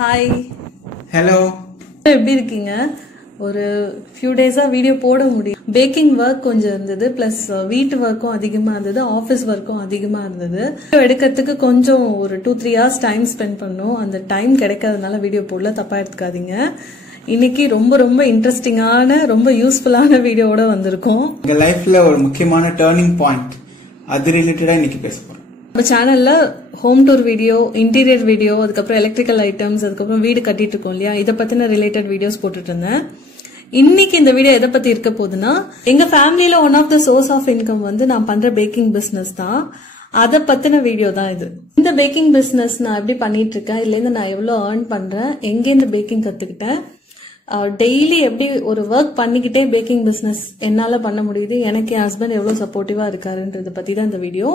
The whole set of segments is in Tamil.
ஹாய். ஹலோ. எப்படி இருக்கீங்க? ஒரு ஃபியூ டேஸா வீடியோ போட முடியும். பேக்கிங் ஒர்க் கொஞ்சம் இருந்தது, பிளஸ் வீட்டு ஒர்க்கும் அதிகமா இருந்தது, ஆஃபீஸ் ஒர்க்கும் அதிகமா இருந்தது. எடுக்கிறதுக்கு கொஞ்சம் ஒரு 2-3 hours டைம் ஸ்பெண்ட் பண்ணோம். அந்த டைம் கிடைக்காதனால வீடியோ போடல, தப்பா எடுத்துக்காதீங்க. இன்னைக்கு ரொம்ப ரொம்ப இன்ட்ரெஸ்டிங்கான ரொம்ப யூஸ்ஃபுல்லான வீடியோவோட வந்திருக்கோம். உங்க லைஃப்ல ஒரு முக்கியமான டர்னிங் பாயிண்ட், அது ரிலேட்டடா இன்னைக்கு பேச போறோம். நம்ம சேனல்ல home tour video, interior video, அதுக்கப்புறம் எலக்ட்ரிக்கல் ஐட்டம்ஸ், அதுக்கப்புறம் வீடு கட்டிட்டு இருக்கோம் இல்லையா, இதை பத்தின ரிலேட்டட் வீடியோஸ் போட்டுட்டு இருந்தேன். இன்னைக்கு இந்த வீடியோ எதை பத்தி இருக்க போகுதுன்னா, எங்க ஃபேமிலியில one of the source of income வந்து நான் பண்ற பேக்கிங் பிசினஸ் தான். அதை பத்தின வீடியோ தான் இது. இந்த பேக்கிங் பிசினஸ் நான் எப்படி பண்ணிட்டு இருக்கேன், இதுல இருந்து நான் எவ்வளவு ஏர்ன் பண்றேன், எங்கேருந்து பேக்கிங் கத்துக்கிட்டேன், டெய்லி எப்படி ஒரு ஒர்க் பண்ணிக்கிட்டே பேக்கிங் பிசினஸ் என்னால பண்ண முடியுது, எனக்கு என் ஹஸ்பண்ட் எவ்வளவு சப்போர்ட்டிவா இருக்காருன்றத பத்தி தான் இந்த வீடியோ.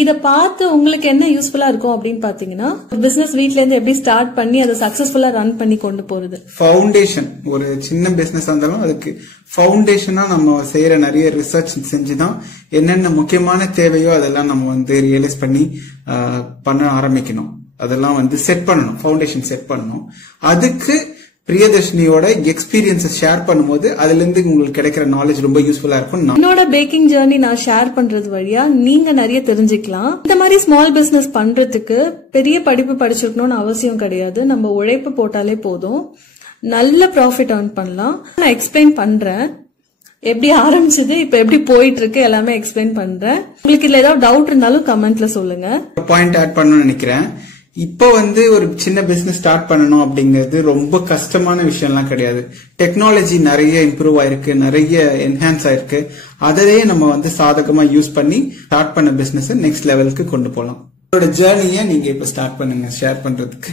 இத பார்த்து உங்களுக்கு என்ன யூஸ்ஃபுல்லா இருக்கும் அப்படின்னு பாத்தீங்கன்னா, பிசினஸ் வீட்ல இருந்து எப்படி ஸ்டார்ட் பண்ணி அதை சக்சஸ்ஃபுல்லா ரன் பண்ணி கொண்டு போறது. ஃபவுண்டேஷன், ஒரு சின்ன பிசினஸ் இருந்தாலும் அதுக்கு ஃபவுண்டேஷனா நம்ம செய்யற நிறைய ரிசர்ச் செஞ்சுதான் என்னென்ன முக்கியமான தேவையோ அதெல்லாம் நம்ம வந்து ரியலைஸ் பண்ணி பண்ண ஆரம்பிக்கணும். அதெல்லாம் வந்து செட் பண்ணணும், ஃபவுண்டேஷன் செட் பண்ணணும். அதுக்கு பிரியதர்ஷினியோட எக்ஸ்பீரியன்ஸை ஷேர் பண்ணும்போது அதுல இருந்து உங்களுக்கு கிடைக்கிற நாலேஜ் ரொம்ப யூஸ்ஃபுல்லா இருக்கும். என்னோட பேக்கிங் ஜர்னி நான் ஷேர் பண்றது வழியா நீங்க நிறைய தெரிஞ்சுக்கலாம். இந்த மாதிரி ஸ்மால் பிசினஸ் பண்றதுக்கு பெரிய படிப்பு படிச்சிருக்கணும்னு அவசியம் கிடையாது. நம்ம உழைப்பு போட்டாலே போதும், நல்ல ப்ராஃபிட் earn பண்ணலாம். நான் எக்ஸ்பிளைன் பண்றேன் எப்படி ஆரம்பிச்சது, இப்ப எப்படி போயிட்டு இருக்கு, எல்லாமே எக்ஸ்பிளைன் பண்றேன். உங்களுக்கு இதுல ஏதாவது டவுட் இருந்தாலும் கமெண்ட்ல சொல்லுங்க. பாயிண்ட் ஆட் பண்ணணும்னு நினைக்கிறேன். இப்போ வந்து ஒரு சின்ன பிசினஸ் ஸ்டார்ட் பண்ணணும் அப்படிங்கிறது ரொம்ப கஷ்டமான விஷயம்லாம் கிடையாது. டெக்னாலஜி நிறைய இம்ப்ரூவ் ஆயிருக்கு, நிறைய என்ஹான்ஸ் ஆயிருக்கு. அதையே நம்ம வந்து சாதகமா யூஸ் பண்ணி ஸ்டார்ட் பண்ண பிசினஸ் நெக்ஸ்ட் லெவலுக்கு கொண்டு போகலாம். உங்களோட ஜேர்னியை நீங்க இப்ப ஸ்டார்ட் பண்ணுங்க ஷேர் பண்றதுக்கு.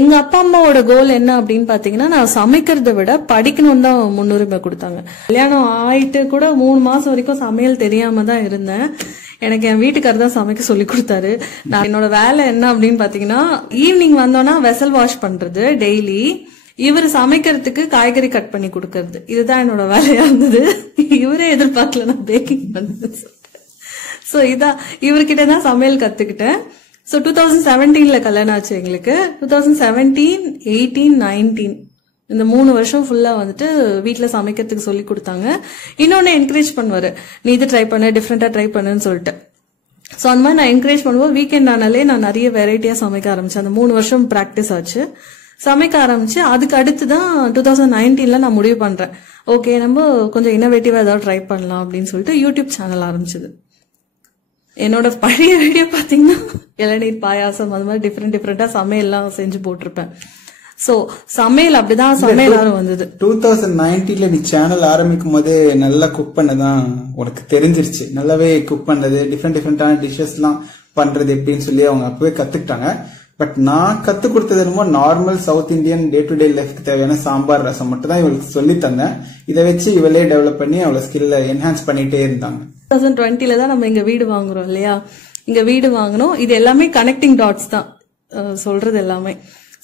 எங்க அப்பா அம்மாவோட கோல் என்ன அப்படின்னு பாத்தீங்கன்னா, நான் சமைக்கிறத விட படிக்கணும்னு தான் முன்னுரிமை கொடுத்தாங்க. கல்யாணம் ஆயிட்டு கூட 3 மாசம் வரைக்கும் சமையல் தெரியாம தான் இருந்தேன். எனக்கு என் வீட்டுக்காரர் தான் சமைக்க சொல்லி கொடுத்தாரு. நான் என்னோட வேலை என்ன அப்படின்னு பாத்தீங்கன்னா, ஈவினிங் வந்தோன்னா வெசல் வாஷ் பண்றது டெய்லி, இவரு சமைக்கிறதுக்கு காய்கறி கட் பண்ணி கொடுக்கறது, இதுதான் என்னோட வேலையா இருந்தது. இவரே எதிர்பார்க்கல நான் பேக்கிங் பண்ணது. சோ இதான், இவர்கிட்ட தான் சமையல் கத்துக்கிட்டேன். சோ 2017ல கல்யாணம் ஆச்சு எங்களுக்கு. 2017, 18, 19 இந்த 3 வருஷம் ஃபுல்லா வந்துட்டு வீட்டுல சமைக்கிறதுக்கு சொல்லி கொடுத்தாங்க. இன்னொன்னு என்கரேஜ் பண்ணுவாரு, நீ இது ட்ரை பண்ண, டிஃப்ரெண்டா ட்ரை பண்ணுன்னு சொல்லிட்டு. சோ அந்த மாதிரி நான் என்கரேஜ் பண்ணுவோம். வீக்கெண்ட் ஆனாலே நான் நிறைய வெரைட்டியா சமைக்க ஆரம்பிச்சேன். அந்த 3 வருஷம் பிராக்டிஸ் ஆச்சு, சமைக்க ஆரம்பிச்சு. அதுக்கு அடுத்துதான் 2019ல நான் முடிவு பண்றேன், ஓகே நம்ம கொஞ்சம் இன்னோவேட்டிவா ஏதாவது ட்ரை பண்ணலாம் அப்படின்னு சொல்லிட்டு யூடியூப் சேனல் ஆரம்பிச்சது. என்னோட பழைய வீடியோ பாத்தீங்கன்னா இளநீர் பாயாசம் அது மாதிரி டிஃப்ரெண்டா சமையல்லாம் செஞ்சு போட்டிருப்பேன். சோ சமையல் அப்படிதான் சமையல் வந்தது. 2019ல நீ சேனல் ஆரம்பிக்கும் போதே நல்லா குக் பண்ணதான் உனக்கு தெரிஞ்சிருச்சு. நல்லாவே குக் பண்ணது, டிஃப்ரெண்டான டிஷஸ் எல்லாம் பண்றது எப்படின்னு சொல்லி அவங்க அப்பவே கத்துக்கிட்டாங்க. பட் நான் கத்து கொடுத்தது என்னமோ normal South Indian day to day லைஃப்க்கு தேவையான சாம்பார் ரசம் மட்டும் தான் இவளுக்கு சொல்லி தந்தேன். இதை வச்சு இவளே டெவலப் பண்ணி அவளை ஸ்கில்ல என்ஹான்ஸ் பண்ணிட்டே இருந்தாங்க. 2020ல தான் நம்ம இங்க வீடு வாங்குறோம் இல்லையா, இங்க வீடு வாங்கணும். இது எல்லாமே கனெக்டிங் டாட்ஸ் தான் சொல்றது எல்லாமே.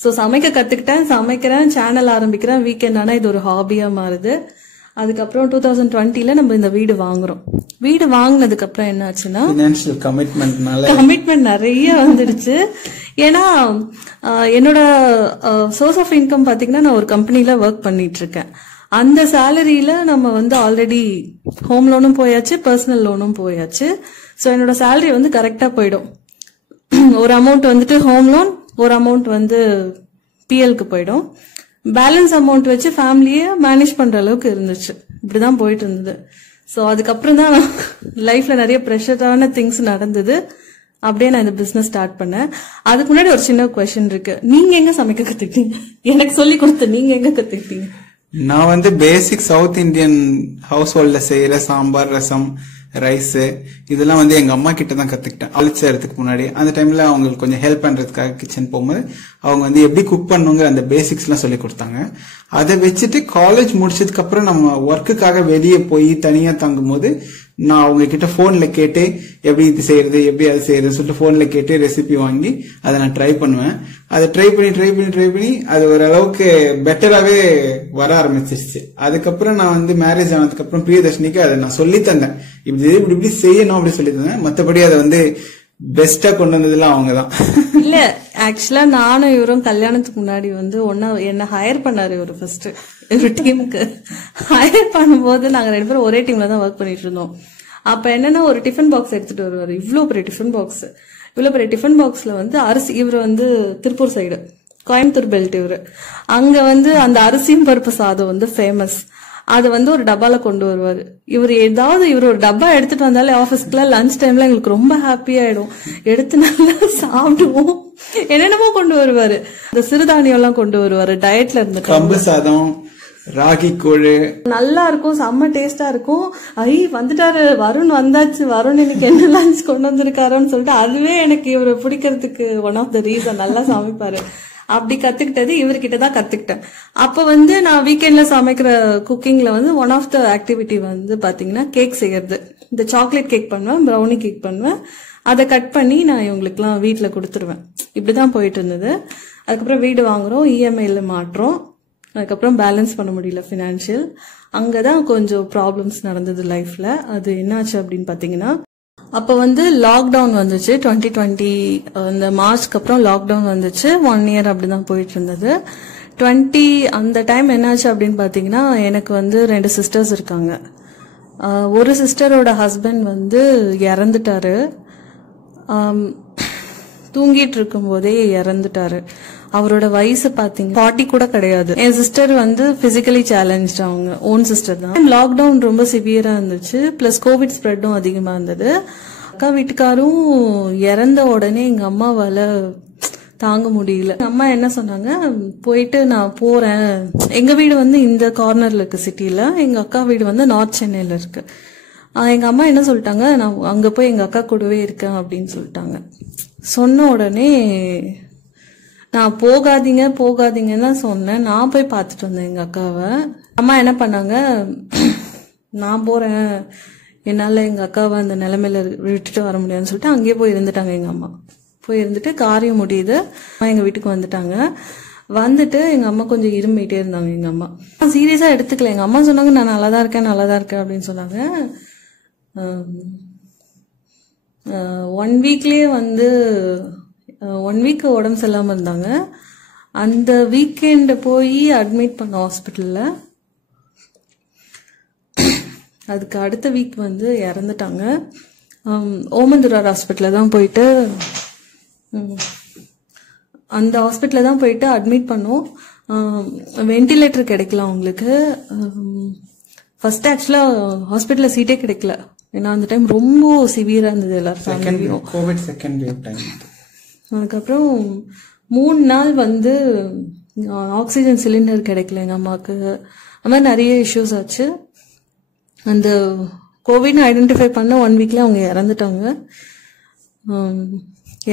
சோ சமைக்க கத்துக்கிட்டேன், சமைக்கிறேன், சேனல் ஆரம்பிக்கிறேன். வீக்கெண்ட் ஆனா இது ஒரு ஹாபியா மாறுது. அதுக்கப்புறம் 2020ல நம்ம இந்த வீடு வாங்குறோம். வீடு வாங்கினதுக்கு அப்புறம் என்ன ஆச்சுன்னா, கமிட்மெண்ட் நிறைய வந்துடுச்சு. ஏன்னா என்னோட சோர்ஸ் ஆஃப் இன்கம் பாத்தீங்கன்னா, நான் ஒரு கம்பெனில ஒர்க் பண்ணிட்டு இருக்கேன். அந்த சேலரியில நம்ம வந்து ஆல்ரெடி ஹோம் லோனும் போயாச்சு, பர்சனல் லோனும் போயாச்சு. சோ என்னோட சேலரி வந்து கரெக்டா போயிடும். ஒரு அமௌண்ட் வந்துட்டு ஹோம் லோன், ஒரு அமௌண்ட் வந்து பிஎல்க்கு போயிடும். பேலன்ஸ் அமௌண்ட் வச்சு ஃபேமிலியை மேனேஜ் பண்ற அளவுக்கு இருந்துச்சு. இப்படிதான் போயிட்டு இருந்தது. சோ அதுக்கப்புறம் தான் லைஃப்ல நிறைய ப்ரெஷரான திங்ஸ் நடந்தது. அப்படியே நான் இந்த பிசினஸ் ஸ்டார்ட் பண்ணேன். அதுக்கு முன்னாடி ஒரு சின்ன குவெஸ்சன் இருக்கு, நீங்க எங்க சமைக்க கத்துக்கிட்டீங்க? எனக்கு சொல்லி கொடுத்த நீங்க எங்க கத்துக்கிட்டீங்க? நான் வந்து பேசிக் சவுத் இந்தியன் ஹவுஸ் ஹோல்ட்ல செய்யற சாம்பார், ரசம், ரைஸ் இதெல்லாம் வந்து எங்க அம்மா கிட்ட தான் கத்துக்கிட்டேன். காலேஜ் சேர்றதுக்கு முன்னாடி அந்த டைம்ல அவங்களுக்கு கொஞ்சம் ஹெல்ப் பண்றதுக்காக கிச்சன் போகும்போது அவங்க வந்து எப்படி குக் பண்ணுங்க அந்த பேசிக்ஸ் எல்லாம் சொல்லி கொடுத்தாங்க. அதை வச்சுட்டு காலேஜ் முடிச்சதுக்கு அப்புறம் நம்ம ஒர்க்குக்காக வெளியே போய் தனியா தங்கும் போது நான் அவங்க கிட்ட போன்ல கேட்டு எப்படி இது செய்யறது, எப்படி அது செய்யறது சொல்லிட்டு போன்ல கேட்டு ரெசிபி வாங்கி அதை நான் ட்ரை பண்ணுவேன். அதை ட்ரை பண்ணி அது ஓரளவுக்கு பெட்டராவே வர ஆரம்பிச்சிருச்சு. அதுக்கப்புறம் நான் வந்து மேரேஜ் ஆனதுக்கு அப்புறம் பிரியதர்ஷினிக்கு அதை நான் சொல்லி தந்தேன், இப்படி செய்யணும் அப்படி சொல்லி தந்தேன். மற்றபடி அதை வந்து பெஸ்டா கொண்டு வந்ததுலாம் அவங்கதான். இல்ல ஆக்சுவலா நானும் இவரும் கல்யாணத்துக்கு முன்னாடி வந்து என்ன ஹையர் பண்ணாரு இவரு ஃபர்ஸ்ட் ஒரு டீமுக்கு. ஹையர் பண்ணும்போது நாங்க 2 பேரும் ஒரே டீம்ல தான் ஒர்க் பண்ணிட்டு இருந்தோம். அப்ப என்னன்னா ஒரு டிஃபன் பாக்ஸ் எடுத்துட்டு வருவாரு. இவ்வளவு பெரிய டிஃபன் பாக்ஸ். இவ்வளவு பெரிய டிஃபன் பாக்ஸ்ல வந்து அரிசி, இவரு வந்து திருப்பூர் சைடு, கோயம்புத்தூர் பெல்ட் இவரு. அங்க வந்து அந்த அரிசியும் பருப்பு சாதம் வந்து ஃபேமஸ். அது வந்து ஒரு டப்பால கொண்டு வருவாரு. இவர் ஒரு டப்பா எடுத்துட்டு வந்தாலே ஆபீஸ்க்குள்ள லஞ்ச் டைம்ல எங்களுக்கு ரொம்ப ஹாப்பி ஆயிடும். எடுத்து நல்லா சாப்பிடுவோம். என்னென்னமோ கொண்டு வருவாரு. இந்த சிறுதானியம் எல்லாம் கொண்டு வருவாரு. டயட்ல இருந்து கம்பு சாதம், ராகி கூழு நல்லா இருக்கும். செம்ம டேஸ்டா இருக்கும். வந்துட்டாரு வருண், வந்தாச்சு வருண், இன்னைக்கு என்ன லஞ்ச் கொண்டு வந்திருக்காருன்னு சொல்லிட்டு அதுவே எனக்கு இவரை பிடிக்கிறதுக்கு ஒன் ஆஃப் த ரீசன். நல்லா சமைப்பாரு. அப்படி கத்துக்கிட்டது இவர்கிட்ட தான் கத்துக்கிட்டேன். அப்ப வந்து நான் வீக்கெண்ட்ல சமைக்கிற குக்கிங்ல வந்து ஒன் ஆஃப் த ஆக்டிவிட்டி வந்து பாத்தீங்கன்னா கேக் செய்யறது. இந்த சாக்லேட் கேக் பண்ணுவேன், ப்ரௌனி கேக் பண்ணுவேன். அதை கட் பண்ணி நான் இவங்களுக்கு எல்லாம் வீட்டுல கொடுத்துருவேன். இப்படிதான் போயிட்டு இருந்தது. அதுக்கப்புறம் வீடு வாங்குறோம், இஎம்ஐல மாற்றோம். அதுக்கப்புறம் பேலன்ஸ் பண்ண முடியல பினான்சியல். அங்கதான் கொஞ்சம் ப்ராப்ளம்ஸ் நடந்தது லைஃப்ல. அது என்னாச்சு அப்படின்னு பாத்தீங்கன்னா, அப்ப வந்து லாக்டவுன் வந்துச்சு. 2020 இந்த மார்ச்க்கு அப்புறம் லாக்டவுன் வந்துச்சு. 1 இயர் அப்படிதான் போயிட்டு இருந்தது. அந்த டைம் என்னாச்சு அப்படின்னு பாத்தீங்கன்னா, எனக்கு வந்து 2 சிஸ்டர்ஸ் இருக்காங்க. ஒரு சிஸ்டரோட ஹஸ்பண்ட் வந்து இறந்துட்டாரு. தூங்கிட்டு இருக்கும் போதே இறந்துட்டாரு. அவரோட வயசு பாத்தீங்க 40 கூட கிடையாது. என் சிஸ்டர் வந்து பிசிக்கலி சேலஞ்ச்டு. அவங்க ஓன் சிஸ்டர் தான். லாக்டவுன் ரொம்ப சிவியரா இருந்துச்சு. பிளஸ் கோவிட் ஸ்ப்ரெட்டும் அதிகமா இருந்தது. அக்கா வீட்டுக்காரும் இறந்த உடனே எங்க அம்மாவால தாங்க முடியல. அம்மா என்ன சொன்னாங்க, போயிட்டு நான் போறேன். எங்க வீடு வந்து இந்த கார்னர்ல இருக்கு சிட்டில. எங்க அக்கா வீடு வந்து நார்த் சென்னையில இருக்கு. எங்க அம்மா என்ன சொல்லிட்டாங்க, நான் அங்க போய் எங்க அக்கா கூடவே இருக்கேன் அப்படின்னு சொல்லிட்டாங்க. சொன்ன உடனே நான் போகாதீங்கன்னு தான் சொன்னேன். நான் போய் பார்த்துட்டு வந்தேன் எங்க அக்காவை. அம்மா என்ன பண்ணாங்க, நான் போறேன், என்னால எங்க அக்காவை அந்த நிலைமையில விட்டுட்டு வர முடியாதுன்னு சொல்லிட்டு அங்கேயே போய் இருந்துட்டாங்க. எங்க அம்மா போய் இருந்துட்டு காரியம் முடியுது, எங்க வீட்டுக்கு வந்துட்டாங்க. வந்துட்டு எங்க அம்மா கொஞ்சம் இருமிட்டே இருந்தாங்க. எங்க அம்மா சீரியஸா எடுத்துக்கல. எங்க அம்மா சொன்னாங்க, நான் நல்லாதான் இருக்கேன் அப்படின்னு சொன்னாங்க. 1 வீக்லயே வந்து 1 வீக் உடம்பு சரியில்லாம இருந்தாங்க. அந்த வீக்கெண்ட் போய் அட்மிட் பண்ண ஹாஸ்பிட்டல்ல. அதுக்கு அடுத்த வீக் வந்து இறந்துட்டாங்க. ஓமந்தூரார் ஹாஸ்பிட்டல்ல தான் போயிட்டு அந்த ஹாஸ்பிட்டல்ல தான் போயிட்டு அட்மிட் பண்ணோம். வென்டிலேட்டர் கிடைக்கல அவங்களுக்கு. ஃபர்ஸ்ட் ஆக்சுவலா ஹாஸ்பிட்டல்ல சீட்டே கிடைக்கல. ஏன்னா அந்த டைம் ரொம்ப சிவியரா இருந்தது எல்லாரும். Covid second wave time. அதுக்கப்புறம் 3 நாள் வந்து ஆக்சிஜன் சிலிண்டர் கிடைக்கல எங்க அம்மாவுக்கு. அது மாதிரி நிறைய இஷ்யூஸ் ஆச்சு. அந்த கோவிட் ஐடென்டிஃபை பண்ண 1 வீக்ல அவங்க இறந்துட்டாங்க.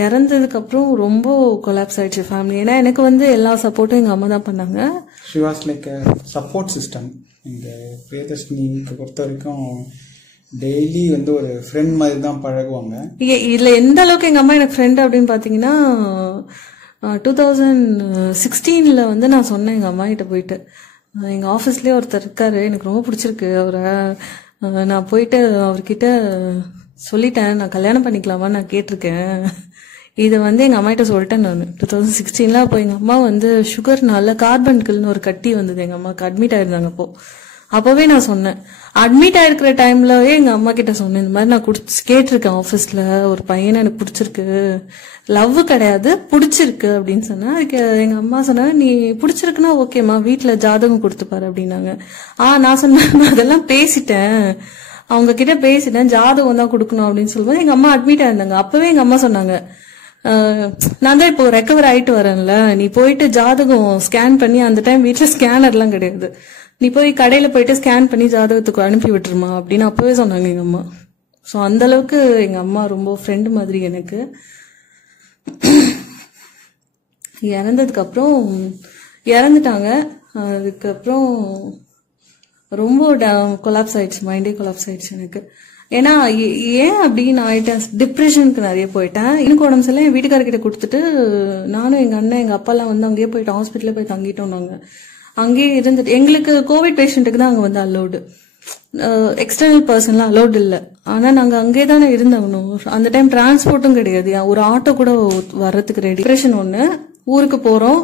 இறந்ததுக்கு அப்புறம் ரொம்ப கொலாப்ஸ் ஆயிடுச்சு ஃபேமிலி. ஏன்னா எனக்கு வந்து எல்லா சப்போர்ட்டும் எங்க அம்மா தான் பண்ணாங்க. She was like a support system. இந்த பிரியதர்ஷினிக்கு பொறுத்த வரைக்கும் டெய்லி வந்து ஒரு ஃப்ரெண்ட் மாதிரி தான் பழகுவாங்க. இல்ல எந்த அளவுக்கு எங்க அம்மா எனக்கு ஃப்ரெண்ட் அப்படின்னு பாத்தீங்கன்னா, 2016ல வந்து நான் சொன்னேன் எங்க அம்மா கிட்ட போயிட்டு, எங்க ஆபீஸ்லயே ஒருத்தர் இருக்காரு, எனக்கு ரொம்ப பிடிச்சிருக்கு அவரை, நான் போயிட்டு அவர்கிட்ட சொல்லிட்டேன், நான் கல்யாணம் பண்ணிக்கலாமா நான் கேட்டிருக்கேன். இதை வந்து எங்க அம்மா கிட்ட சொல்லிட்டேன் நான் 2016ல. அப்போ எங்க அம்மா வந்து சுகர்னால கார்பன்கள்னு ஒரு கட்டி வந்தது எங்க அம்மாக்கு. அட்மிட் ஆயிருந்தாங்க. அப்பவே நான் சொன்னேன். அட்மிட் ஆயிருக்கிற டைம்லவே எங்க அம்மா கிட்ட சொன்னேன், இந்த மாதிரி நான் கேட்டிருக்கேன் ஆபீஸ்ல, ஒரு பையனை எனக்கு பிடிச்சிருக்கு, லவ் கிடையாது பிடிச்சிருக்கு அப்படின்னு சொன்னேன். அதுக்கு எங்க அம்மா சொன்னாங்க, நீ பிடிச்சிருக்குன்னா ஓகேமா, வீட்டுல ஜாதகம் கொடுத்துப்பாரு அப்படின்னாங்க. நான் சொன்னேன், அதெல்லாம் பேசிட்டேன், அவங்க கிட்ட பேசிட்டேன், ஜாதகம் தான் கொடுக்கணும் அப்படின்னு சொல்லும்போது எங்க அம்மா அட்மிட் ஆயிருந்தாங்க. அப்பவே எங்க அம்மா சொன்னாங்க, நான் தான் இப்போ ரெக்கவர் ஆயிட்டு வரேன்ல, நீ போயிட்டு ஜாதகம் ஸ்கேன் பண்ணி, அந்த டைம் வீட்டுல ஸ்கேனர்லாம் கிடையாது, நீ போய் கடையில போயிட்டு ஸ்கேன் பண்ணி ஜாதகத்துக்கு அனுப்பி விட்டுருமா அப்படின்னு அப்பவே சொன்னாங்க எங்க அம்மா. ஸோ அந்த அளவுக்கு எங்க அம்மா ரொம்ப ஃப்ரெண்டு மாதிரி எனக்கு. இறந்ததுக்கு அப்புறம் இறந்துட்டாங்க. அதுக்கப்புறம் ரொம்ப கொலாப்ஸ் ஆயிடுச்சு, மைண்டே கொலாப்ஸ் ஆயிடுச்சு எனக்கு. ஏன்னா ஏன் அப்படின்னு ஆயிட்டேன், டிப்ரெஷனுக்கு நிறைய போயிட்டேன். எனக்கு உடம்பு சரியில்லை, என் வீட்டுக்காரர்கிட்ட கொடுத்துட்டு நானும் எங்க அண்ணன் எங்க அப்பா எல்லாம் வந்து அங்கேயே போயிட்டு ஹாஸ்பிட்டல்ல போய் தங்கிட்டோம். நாங்க அங்கேயே இருந்துட்டு, எங்களுக்கு கோவிட் பேஷண்ட்டுக்கு தான் அங்க வந்து அலோடு. எக்ஸ்டர்னல் பர்சன்லாம் அலௌட் இல்லை. ஆனா நாங்க அங்கே தானே இருந்தாகணும். அந்த டைம் டிரான்ஸ்போர்ட்டும் கிடையாது, ஒரு ஆட்டோ கூட வர்றதுக்கு ரெடி. டிப்ரெஷன் ஒண்ணு, ஊருக்கு போறோம்,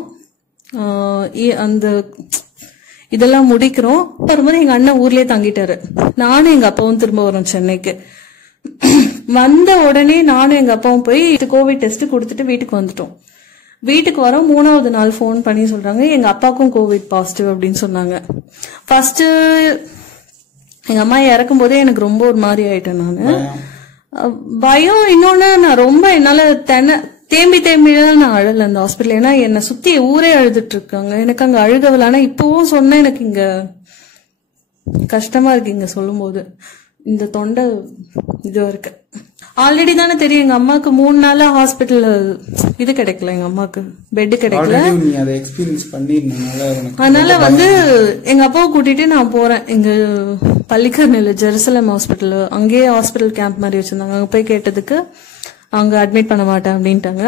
அந்த இதெல்லாம் முடிக்கிறோம். வரும்போது எங்க அண்ணன் ஊர்லயே தங்கிட்டாரு. நானும் எங்க அப்பாவும் திரும்ப வரோம் சென்னைக்கு. வந்த உடனே நானும் எங்க அப்பாவும் போய் கோவிட் டெஸ்ட் கொடுத்துட்டு வீட்டுக்கு வந்துட்டோம். வீட்டுக்கு வரோம், 3வது நாள் போன் பண்ணி சொல்றாங்க எங்க அப்பாவுக்கும் கோவிட் பாசிட்டிவ் அப்படின்னு சொன்னாங்க. ஃபர்ஸ்ட் எங்க அம்மா இறக்கும் போதே எனக்கு ரொம்ப ஒரு மாதிரி ஆயிட்டேன் நானு. பயம். இன்னொன்னு நான் ரொம்ப என்னால தேம்பி நான் அழல அந்த ஹாஸ்பிட்டல். ஏன்னா என்னை சுத்தி ஊரே அழுதுட்டு இருக்காங்க. எனக்கு அங்க அழுகவில்லை. ஆனா இப்பவும் சொன்ன எனக்கு இங்க கஷ்டமா இருக்கு இங்க சொல்லும் போது. இந்த தொண்டை இதுவா இருக்கு. ஆல்ரெடி தானே தெரியும் எங்க அம்மாக்கு 3 நாளா ஹாஸ்பிட்டல் இது கிடைக்கல, எங்க அம்மாக்கு பெட் கிடைக்கல. அதனால வந்து எங்க அப்பாவை கூட்டிட்டு நான் போறேன் எங்க பள்ளிக்கரணையில ஜெருசலம் ஹாஸ்பிட்டல். அங்கேயே ஹாஸ்பிட்டல் கேம்ப் மாதிரி வச்சிருந்தாங்க. அங்க போய் கேட்டதுக்கு அங்க அட்மிட் பண்ண மாட்டேன் அப்படின்ட்டாங்க.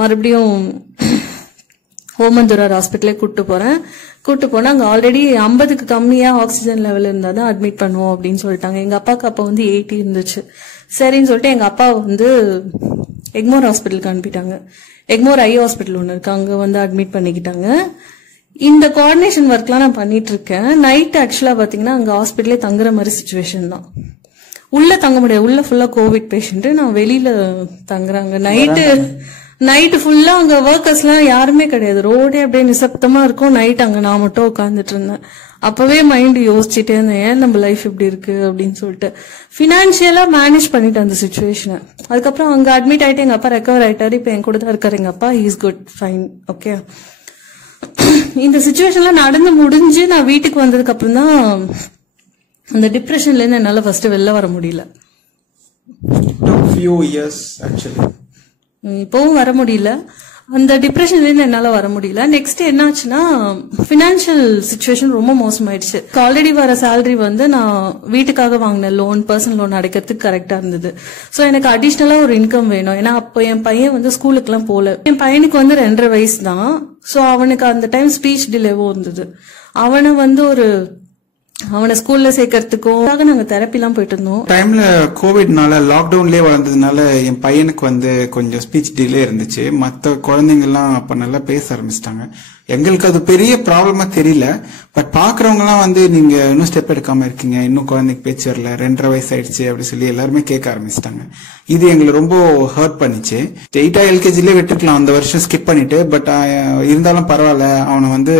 மறுபடியும் ஓமந்தூரார் ஹாஸ்பிட்டலே கூட்டு போனா அங்க ஆல்ரெடி 50க்கு கம்மியா ஆக்சிஜன் லெவல் இருந்தாதான் அட்மிட் பண்ணுவோம் அப்படின்னு சொல்லிட்டாங்க. எங்க அப்பாவுக்கு அப்ப வந்து 80 இருந்துச்சு. சரின்னு சொல்லிட்டு எங்க அப்பா வந்து எக்மோர் ஹாஸ்பிட்டலுக்கு அனுப்பிட்டாங்க. எக்மோர் ஐ ஹாஸ்பிட்டல் ஒண்ணு இருக்கு, அங்க வந்து அட்மிட் பண்ணிக்கிட்டாங்க. இந்த கோஆர்டினேஷன் ஒர்க்லாம் நான் பண்ணிட்டு இருக்கேன். நைட் ஆக்சுவலா பாத்தீங்கன்னா அங்க ஹாஸ்பிட்டலே தங்குற மாதிரி சிச்சுவேஷன் தான். உள்ள தங்க முடியாது, உள்ள ஃபுல்லா கோவிட் பேஷண்ட். நான் வெளியில தங்குறாங்க. நைட்டு ஃபுல்லா அங்க ஒர்க்கர்ஸ் எல்லாம் யாருமே கிடையாது. ரோடே அப்படியே நிசப்தமா இருக்கும். நைட் அங்க நான் மட்டும் உட்காந்துட்டு இருந்தேன். அப்பவே மைண்ட் யோசிச்சுட்டே இருந்தேன், ஏன் நம்ம லைஃப் இப்படி இருக்கு அப்படின்னு சொல்லிட்டு. பினான்சியலா மேனேஜ் பண்ணிட்டேன் அந்த சிச்சுவேஷனை. அதுக்கப்புறம் அங்க அட்மிட் ஆயிட்டு எங்க அப்பா ரெக்கவர் ஆயிட்டாரு. இப்ப என் கூட தான் இருக்காரு எங்க அப்பா. He is good, fine, okay. இந்த சிச்சுவேஷன்ல நடந்து முடிஞ்சு நான் வீட்டுக்கு வந்ததுக்கு அப்புறம் தான் அந்த டிப்ரெஷன்ல இருந்து என்னால ஃபர்ஸ்ட் வெளில வர முடியல. இப்பவும் வர முடியல. அந்த டிப்ரெஷன்ல இருந்து என்னால வர முடியல. நெக்ஸ்ட் என்னாச்சுன்னா பினான்சியல் சிச்சுவேஷன் ரொம்ப மோசமாயிடுச்சு. ஆல்ரெடி வர சேலரி வந்து நான் வீட்டுக்காக வாங்கின லோன், பர்சனல் லோன் அடைக்கிறதுக்கு கரெக்டா இருந்தது. சோ எனக்கு அடிஷ்னலா ஒரு இன்கம் வேணும். ஏன்னா அப்போ என் பையன் வந்து ஸ்கூலுக்கு எல்லாம் போல. என் பையனுக்கு வந்து 2.5 வயசு தான். சோ அவனுக்கு அந்த டைம் ஸ்பீச் டிலேவும் இருந்தது. அவனை ஸ்கூல்ல சேர்க்கறதுக்கும் நாங்க தெரப்பி எல்லாம் போயிட்டு இருந்தோம். டைம்ல கோவிட்னால லாக்டவுன்லயே வளர்ந்ததுனால என் பையனுக்கு வந்து கொஞ்சம் ஸ்பீச் டிலே இருந்துச்சு. மத்த குழந்தைங்க எல்லாம் அப்ப நல்லா பேச ஆரம்பிச்சிட்டாங்க. எங்களுக்கு அது பெரிய ப்ராப்ளமா தெரியல. பட் பாக்குறவங்க எல்லாம் வந்து நீங்க இன்னும் ஸ்டெப் எடுக்காம இருக்கீங்க, இன்னும் குழந்தைக்கு பேச்சு வரல, 2.5 வயசு ஆயிடுச்சு அப்படி சொல்லி எல்லாருமே கேட்க ஆரம்பிச்சிட்டாங்க. இது எங்களை ரொம்ப ஹர்ட் பண்ணிச்சு. 8 LKGலே விட்டுருக்கலாம் அந்த வருஷம் ஸ்கிப் பண்ணிட்டு. பட் இருந்தாலும் பரவாயில்ல, அவனை வந்து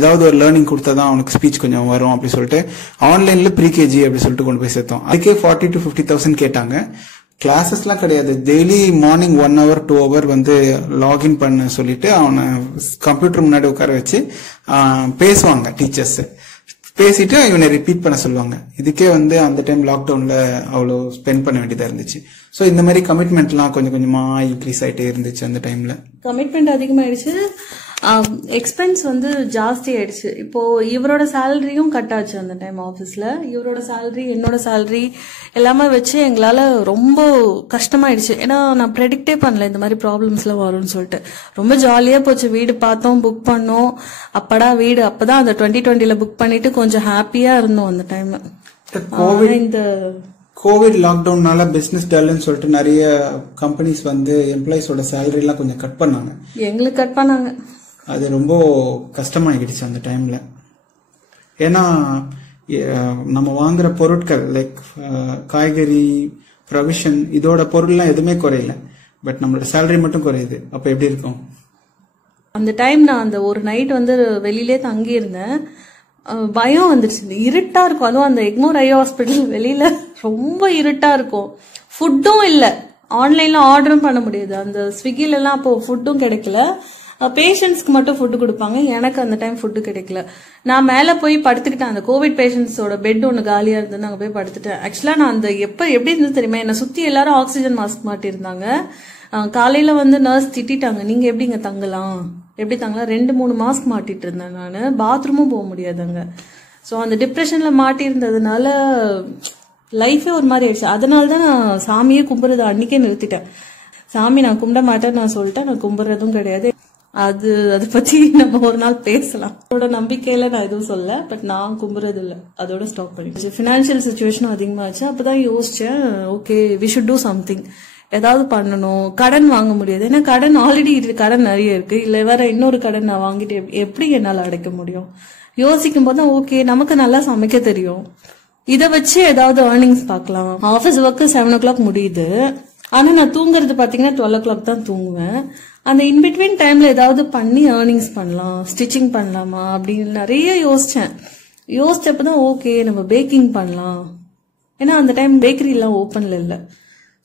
ஏதாவது ஒரு லேர்னிங் கொடுத்தாதான் அவனுக்கு ஸ்பீச் கொஞ்சம் வரும் அப்படி சொல்லிட்டு ஆன்லைன்ல ப்ரீகேஜி அப்படி சொல்லிட்டு கொண்டு போய் சேர்த்தோம். அதுக்கே 40,000 to 50,000 கேட்டாங்க. கிளாஸஸ் எல்லாம் கிடையாது. டெய்லி மார்னிங் 1 hour 2 hour வந்து லாகின் பண்ண சொல்லிட்டு அவனை கம்ப்யூட்டர் முன்னாடி உட்கார வச்சு பேசுவாங்க டீச்சர்ஸ். பேசிட்டு இவனை ரிப்பீட் பண்ண சொல்லுவாங்க. இதுக்கே வந்து அந்த டைம் லாக்டவுன்ல அவ்வளோ ஸ்பெண்ட் பண்ண வேண்டியதா இருந்துச்சு. ஸோ இந்த மாதிரி கமிட்மெண்ட் எல்லாம் கொஞ்சம் கொஞ்சமா இன்க்ரீஸ் ஆயிட்டே இருந்துச்சு. அந்த டைம்ல கமிட்மெண்ட் அதிகமாயிடுச்சு, எக்ஸ்பென்ஸ் வந்து ஜாஸ்தி ஆயிடுச்சு. இப்போ இவரோட சேலரியும் கட் ஆச்சு அந்த டைம் ஆபீஸ்ல. இவரோட சேலரி, என்னோட சேலரி எல்லாமே வச்சு எங்களால ரொம்ப கஷ்டமாயிடுச்சு. ஏன்னா நான் ப்ரெடிக்டே பண்ணல இந்த மாதிரி ப்ராப்ளம்ஸ் எல்லாம் வரும்னு சொல்லிட்டு. ரொம்ப ஜாலியா போச்சு. வீடு பார்த்தோம், புக் பண்ணோம். அப்படா வீடு. அப்பதான் அந்த 2020ல புக் பண்ணிட்டு கொஞ்சம் ஹாப்பியா இருந்தோம் அந்த டைம்ல. இந்த கோவிட் லாக்டவுன்னால பிசினஸ் டல்னு சொல்லிட்டு நிறைய கம்பெனிஸ் வந்து எம்ப்ளாயிஸோட சேலரி எல்லாம் கொஞ்சம் கட் பண்ணாங்க. எங்களுக்கு கட் பண்ணாங்க. அது ரொம்ப கஷ்டமாகிடுச்சு அந்த டைம்ல. ஏன்னா நம்ம வாங்குற பொருட்கள் லைக் காய்கறி, ப்ரொவிஷன், இதோட பொருள்லாம் எதுவுமே குறையல. பட் நம்மளோட சேலரி மட்டும் குறையுது. அப்ப எப்படி இருக்கும்? அந்த டைம் நான் அந்த ஒரு நைட் வந்து வெளியிலே தங்கி இருந்தேன். பயம் வந்துருச்சு. இருட்டா இருக்கும். அதுவும் அந்த எக்மோர் ஐ ஹாஸ்பிட்டல் வெளியில ரொம்ப இருட்டா இருக்கும். ஃபுட்டும் இல்ல, ஆன்லைன்ல ஆர்டரும் பண்ண முடியாது. அந்த ஸ்விக்கில எல்லாம் அப்போ ஃபுட்டும் கிடைக்கல. பேஷண்ட்ஸ்க்கு மட்டும் ஃபுட்டு கொடுப்பாங்க. எனக்கு அந்த டைம் ஃபுட்டு கிடைக்கல. நான் மேல போய் படுத்துக்கிட்டேன். அந்த கோவிட் பேஷண்ட்ஸோட பெட் ஒன்று காலியா இருந்தது, அங்க போய் படுத்துட்டேன். ஆக்சுவலா நான் அந்த எப்படி இருந்தது தெரியுமா, என்னை சுத்தி எல்லாரும் ஆக்சிஜன் மாஸ்க் மாட்டிருந்தாங்க. காலையில வந்து நர்ஸ் திட்டாங்க, நீங்க எப்படி இங்க தங்கலாம், எப்படி தங்கலாம். 2-3 மாஸ்க் மாட்டிட்டு இருந்தேன் நானு. பாத்ரூமும் போக முடியாதுங்க. ஸோ அந்த டிப்ரெஷன்ல மாட்டி இருந்ததுனால லைஃபே ஒரு மாதிரி ஆயிடுச்சு. அதனாலதான் நான் சாமியே கும்பிடுறது அன்னைக்கே நிறுத்திட்டேன். சாமி நான் கும்பிட மாட்டேன்னு நான் சொல்லிட்டேன். நான் கும்பிடுறதும் கிடையாது. அதை பத்தி நம்ம ஒரு நாள் பேசலாம். அதோட நம்பிக்கையில நான் எதுவும் சொல்ல, பட் நான் கும்புறது இல்ல, அதோட ஸ்டாப் பண்ணிடுச்சு. பினான்சியல் சுச்சுவேஷன் அதிகமாச்சு. அப்பதான் யோசிச்சேன், okay we should do something, ஏதாவது பண்ணணும். கடன் வாங்க முடியாது, ஏன்னா கடன் ஆல்ரெடி கடன் நிறைய இருக்கு, இல்ல வேற இன்னொரு கடன் நான் வாங்கிட்டு எப்படி என்னால அடைக்க முடியும்? யோசிக்கும் போது ஓகே நமக்கு நல்லா சமைக்க தெரியும், இதை வச்சு ஏதாவது ஏர்னிங்ஸ் பார்க்கலாம். ஆஃபீஸ் ஒர்க் 7 o'clock முடியுது, ஆனா நான் தூங்குறது பாத்தீங்கன்னா 12 o'clock தான் தூங்குவேன். அந்த இன்பிட்வீன் டைம்ல ஏதாவது பண்ணி ஏர்னிங்ஸ் பண்ணலாம், ஸ்டிச்சிங் பண்ணலாமா அப்படின்னு நிறைய யோசிச்சப்பதான் ஓகே நம்ம பேக்கிங் பண்ணலாம். ஏன்னா அந்த டைம் பேக்கரி எல்லாம் ஓப்பன்ல இல்ல.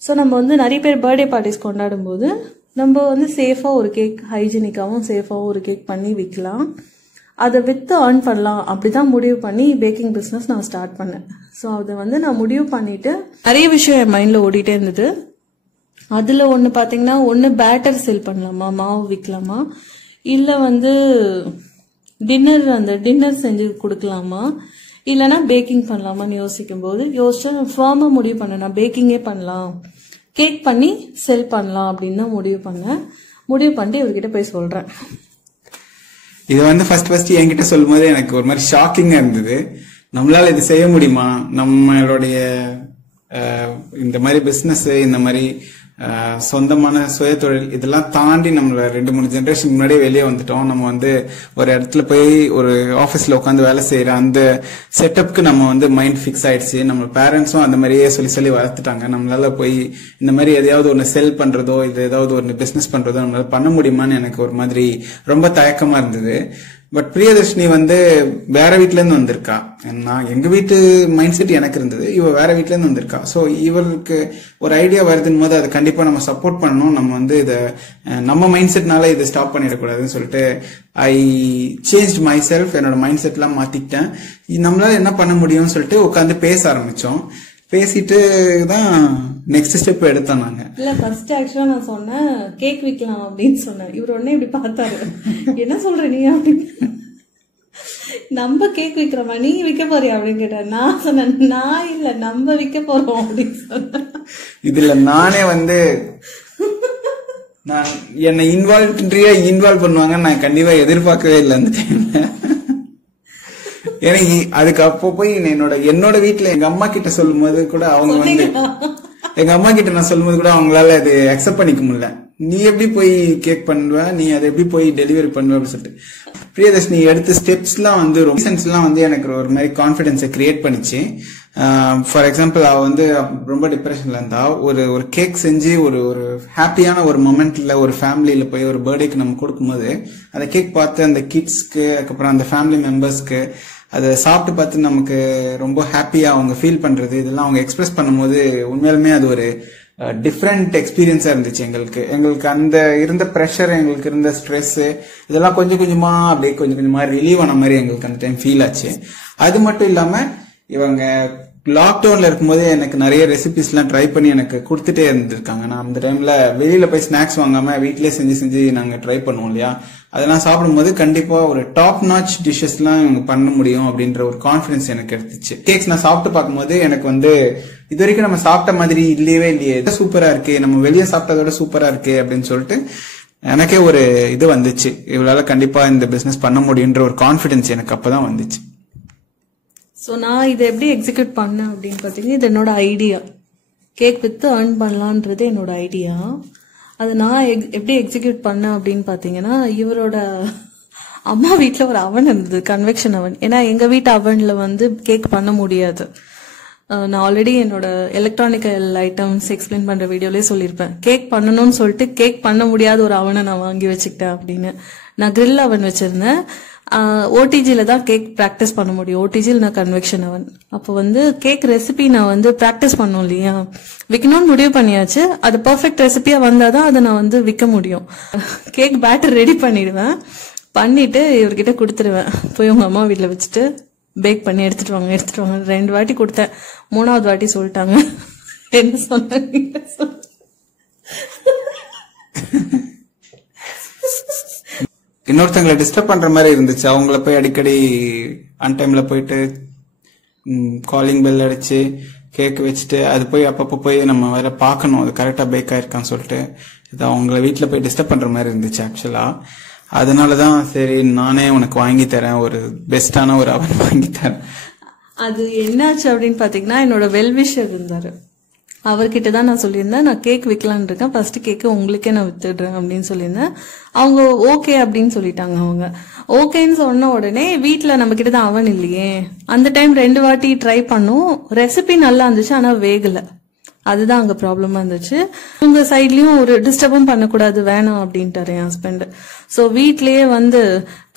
ஸோ நம்ம வந்து நிறைய பேர் பர்த்டே பார்ட்டிஸ் கொண்டாடும் போது நம்ம வந்து சேஃபா ஒரு கேக், ஹைஜீனிக்காவும் சேஃபாவும் ஒரு கேக் பண்ணி விற்கலாம், அதை வித்து ஏர்ன் பண்ணலாம். அப்படிதான் முடிவு பண்ணி பேக்கிங் பிசினஸ் நான் ஸ்டார்ட் பண்ணேன். ஸோ அதை வந்து நான் முடிவு பண்ணிட்டு நிறைய விஷயம் என் மைண்ட்ல ஓடிட்டே இருந்தது. அதுல ஒண்ணு பாத்தீங்கன்னா, ஒண்ணு பேட்டர் சேல் பண்ணலாமா, மாவு விற்கலாமா, இல்ல வந்து டின்னர் செஞ்சு கொடுக்கலாமா, இல்லைன்னா பேக்கிங் பண்ணலாமான்னு யோசிக்கும் போது யோசிச்சேன், ஃபார்மா முடிவு பண்ணேன், நான் பேக்கிங்கே பண்ணலாம், கேக் பண்ணி செல் பண்ணலாம் அப்படின்னு தான் முடிவு பண்ணிட்டு இவர்கிட்ட போய் சொல்றேன். இது வந்து ஃபர்ஸ்ட் என்கிட்ட சொல்லும் போது எனக்கு ஒரு மாதிரி ஷாக்கிங்கா இருந்தது. நம்மளால இது செய்ய முடியுமா? நம்மளுடைய இந்த மாதிரி பிசினஸ், இந்த மாதிரி சொந்தமான சுய தொழில் இதெல்லாம் தாண்டி நம்மள 2-3 ஜெனரேஷன் முன்னாடியே வெளியே வந்துட்டோம். நம்ம வந்து ஒரு இடத்துல போய் ஒரு ஆபீஸ்ல உட்காந்து வேலை செய்யற அந்த செட்டப்க்கு நம்ம வந்து மைண்ட் ஃபிக்ஸ் ஆயிடுச்சு. நம்ம பேரண்ட்ஸும் அந்த மாதிரியே சொல்லி வளர்த்துட்டாங்க. நம்மளால போய் இந்த மாதிரி எதையாவது ஒன்னு செல் பண்றதோ, இது ஏதாவது ஒரு பிசினஸ் பண்றதோ நம்மளால பண்ண முடியுமான்னு எனக்கு ஒரு மாதிரி ரொம்ப தயக்கமா இருந்தது. பட் பிரியதர்ஷினி வந்து வேற வீட்டுல இருந்து வந்திருக்கா. நான் எங்க வீட்டு மைண்ட் செட் எனக்கு இருந்தது, இவ வேற வீட்டுல இருந்து வந்திருக்கா. சோ இவருக்கு ஒரு ஐடியா வருதுன்னு போது அதை கண்டிப்பா நம்ம சப்போர்ட் பண்ணணும். நம்ம வந்து இதை நம்ம மைண்ட் செட்னால இதை ஸ்டாப் பண்ணிடக்கூடாதுன்னு சொல்லிட்டு ஐ சேஞ்ச் மை செல்ஃப். என்னோட மைண்ட் செட் எல்லாம் மாத்திக்கிட்டேன். நம்மளால என்ன பண்ண முடியும்னு சொல்லிட்டு உட்காந்து பேச ஆரம்பிச்சோம். பேசிட்டு தான் நெக்ஸ்ட் ஸ்டெப் எடுத்தோம் நாங்க. இல்ல ஃபர்ஸ்ட் ஆக்சுவலா நான் சொன்னேன் கேக் விற்கலாம் அப்படின்னு சொன்னேன். இவர் உடனே இப்படி பார்த்தாரு, என்ன சொல்ற நீ அப்படின்னு. நம்ம கேக் விற்கிறோமா, நீ விற்க போறியா அப்படின்னு கேட்டாரு. நான் சொன்னேன், நான் இல்ல நம்ம விற்க போறோம் அப்படின்னு சொன்னேன். இதுல நானே வந்து நான் என்னை இன்வால்வ் பண்ணுவாங்க நான் கண்டிப்பா எதிர்பார்க்கவே இல்லை அந்த டைம்ல. ஏன்னா அதுக்கு அப்போ போய் என்னோட வீட்டுல எங்க அம்மா கிட்ட சொல்லும் போது கூட அவங்க வந்து எங்க அம்மா கிட்ட நான் சொல்லும் போது கூட அவங்களால அது அக்செப்ட் பண்ணிக்க முடியல. நீ எப்படி போய் கேக் பண்ணுவ, நீ அதை எப்படி போய் டெலிவரி பண்ணுவ அப்படின்னு சொல்லிட்டு. பிரியதர்ஷினி எடுத்த ஸ்டெப்ஸ் எல்லாம் வந்து வந்து எனக்கு ஒரு மாதிரி கான்பிடன்ஸை கிரியேட் பண்ணிச்சு. ஃபார் எக்ஸாம்பிள், அவ வந்து ரொம்ப டிப்ரெஷன்ல இருந்தா ஒரு கேக் செஞ்சு ஒரு ஹாப்பியான ஒரு மொமெண்ட்ல ஒரு ஃபேமிலியில போய் ஒரு பர்த்டேக்கு நம்ம கொடுக்கும்போது அந்த கேக் பார்த்து அந்த கிட்ஸ்க்கு, அதுக்கப்புறம் அந்த ஃபேமிலி மெம்பர்ஸ்க்கு அதை சாப்பிட்டு பார்த்து நமக்கு ரொம்ப ஹாப்பியா அவங்க ஃபீல் பண்றது, இதெல்லாம் அவங்க எக்ஸ்பிரஸ் பண்ணும்போது உண்மையாலுமே அது ஒரு டிஃப்ரெண்ட் எக்ஸ்பீரியன்ஸா இருந்துச்சு எங்களுக்கு அந்த இருந்த ப்ரெஷர், எங்களுக்கு இருந்த ஸ்ட்ரெஸ் இதெல்லாம் கொஞ்சம் கொஞ்சமா ரிலீவ் ஆன மாதிரி எங்களுக்கு அந்த டைம் ஃபீல் ஆச்சு. அது மட்டும் இல்லாம இவங்க லாக்டவுன்ல இருக்கும்போது எனக்கு நிறைய ரெசிபிஸ் எல்லாம் ட்ரை பண்ணி எனக்கு கொடுத்துட்டே இருந்திருக்காங்க. நான் அந்த டைம்ல வெளியில போய் ஸ்நாக்ஸ் வாங்காம வீட்லயே செஞ்சு நாங்க ட்ரை பண்ணுவோம் இல்லையா, அதெல்லாம் சாப்பிடும்போது கண்டிப்பா ஒரு டாப் நாச் டிஷஸ் எல்லாம் இவங்க பண்ண முடியும் அப்படின்ற ஒரு கான்பிடன்ஸ் எனக்கு எடுத்துச்சு. கேக்ஸ் நான் சாப்பிட்டு பார்க்கும்போது எனக்கு வந்து இது வரைக்கும் நம்ம சாப்பிட்ட மாதிரி இல்லையே சூப்பரா இருக்கு, நம்ம வெளியே சாப்பிட்டதோட சூப்பரா இருக்கு அப்படின்னு சொல்லிட்டு எனக்கே ஒரு இது வந்துச்சு. இவளால கண்டிப்பா இந்த பிசினஸ் பண்ண முடியுன்ற ஒரு கான்பிடன்ஸ் எனக்கு அப்பதான் வந்துச்சு. ஸோ நான் இதை எப்படி எக்ஸிக்யூட் பண்ணேன் அப்படின்னு பார்த்தீங்கன்னா, இது என்னோட ஐடியா. கேக் வித்து ஏர்ன் பண்ணலான்றது என்னோட ஐடியா. அது நான் எப்படி எக்ஸிக்யூட் பண்ணேன் அப்படின்னு பார்த்தீங்கன்னா, இவரோட அம்மா வீட்டில் ஒரு அவன் இருந்தது, கன்வெக்ஷன் அவன். ஏன்னா எங்கள் வீட்டு அவனில் வந்து கேக் பண்ண முடியாது. நான் ஆல்ரெடி என்னோட எலக்ட்ரானிக்கல் ஐட்டம்ஸ் எக்ஸ்பிளைன் பண்ற வீடியோலயே சொல்லியிருப்பேன். கேக் பண்ணணும்னு சொல்லிட்டு கேக் பண்ண முடியாத ஒரு அவனை நான் வாங்கி வச்சுக்கிட்டேன் அப்படின்னு. நான் கிரில் அவன் வச்சிருந்தேன். ஓடிஜில தான் கேக் பிராக்டிஸ் பண்ண முடியும், ஓடிஜியில் நான் கன்வெக்ஷன் அவன். அப்போ வந்து கேக் ரெசிபி நான் வந்து பிராக்டிஸ் பண்ணோம் இல்லையா, விற்கணும்னு முடிவு பண்ணியாச்சு. அது பர்ஃபெக்ட் ரெசிபியா வந்தாதான் அதை நான் வந்து விற்க முடியும். கேக் பேட்டர் ரெடி பண்ணிடுவேன், பண்ணிட்டு இவர்கிட்ட கொடுத்துருவேன். போய் உங்க அம்மா வீட்டில் வச்சுட்டு பேக் பண்ணி எடுத்துட்டு வாங்க 2 வாட்டி கொடுத்தேன். 3வது வாட்டி சொல்லிட்டாங்க, என்ன சொன்னாங்க, இன்னொருத்தங்களை டிஸ்டர்ப் பண்ற மாதிரி இருந்துச்சு. அவங்கள போய் அடிக்கடி அன்டைம்ல போயிட்டு காலிங் பெல் அடிச்சு கேக் வச்சுட்டு அது போய் அப்பப்போ போய் நம்ம வேற பார்க்கணும் அது கரெக்டா பேக் ஆயிருக்கான்னு சொல்லிட்டு இது அவங்கள வீட்டுல போய் டிஸ்டர்ப் பண்ற மாதிரி இருந்துச்சு ஆக்சுவலா. அதனாலதான் சரி நானே உனக்கு வாங்கி தரேன், ஒரு பெஸ்டான ஒரு அவன் வாங்கி தரேன். அது என்னாச்சு அப்படின்னு பாத்தீங்கன்னா, என்னோட வெல்விஷர் இருந்தாரு, அவர்கிட்ட தான் நான் சொல்லியிருந்தேன் நான் கேக் விற்கலான்னு இருக்கேன், ஃபர்ஸ்ட் கேக்கு உங்களுக்கே நான் வித்துடுறேன் அப்படின்னு சொல்லியிருந்தேன். அவங்க ஓகே அப்படின்னு சொல்லிட்டாங்க. அவங்க ஓகேன்னு சொன்ன உடனே வீட்டுல நம்ம கிட்ட தான் அவன் இல்லையே, அந்த டைம் 2 வாட்டி ட்ரை பண்ணோம். ரெசிபி நல்லா இருந்துச்சு, ஆனா வேகல. அதுதான் அங்க ப்ராப்ளமா இருந்துச்சு. உங்க சைட்லயும் ஒரு டிஸ்டர்பும் பண்ணக்கூடாது, வேணாம் அப்படின்ட்டாரு என் ஹஸ்பண்ட். சோ வீட்லயே வந்து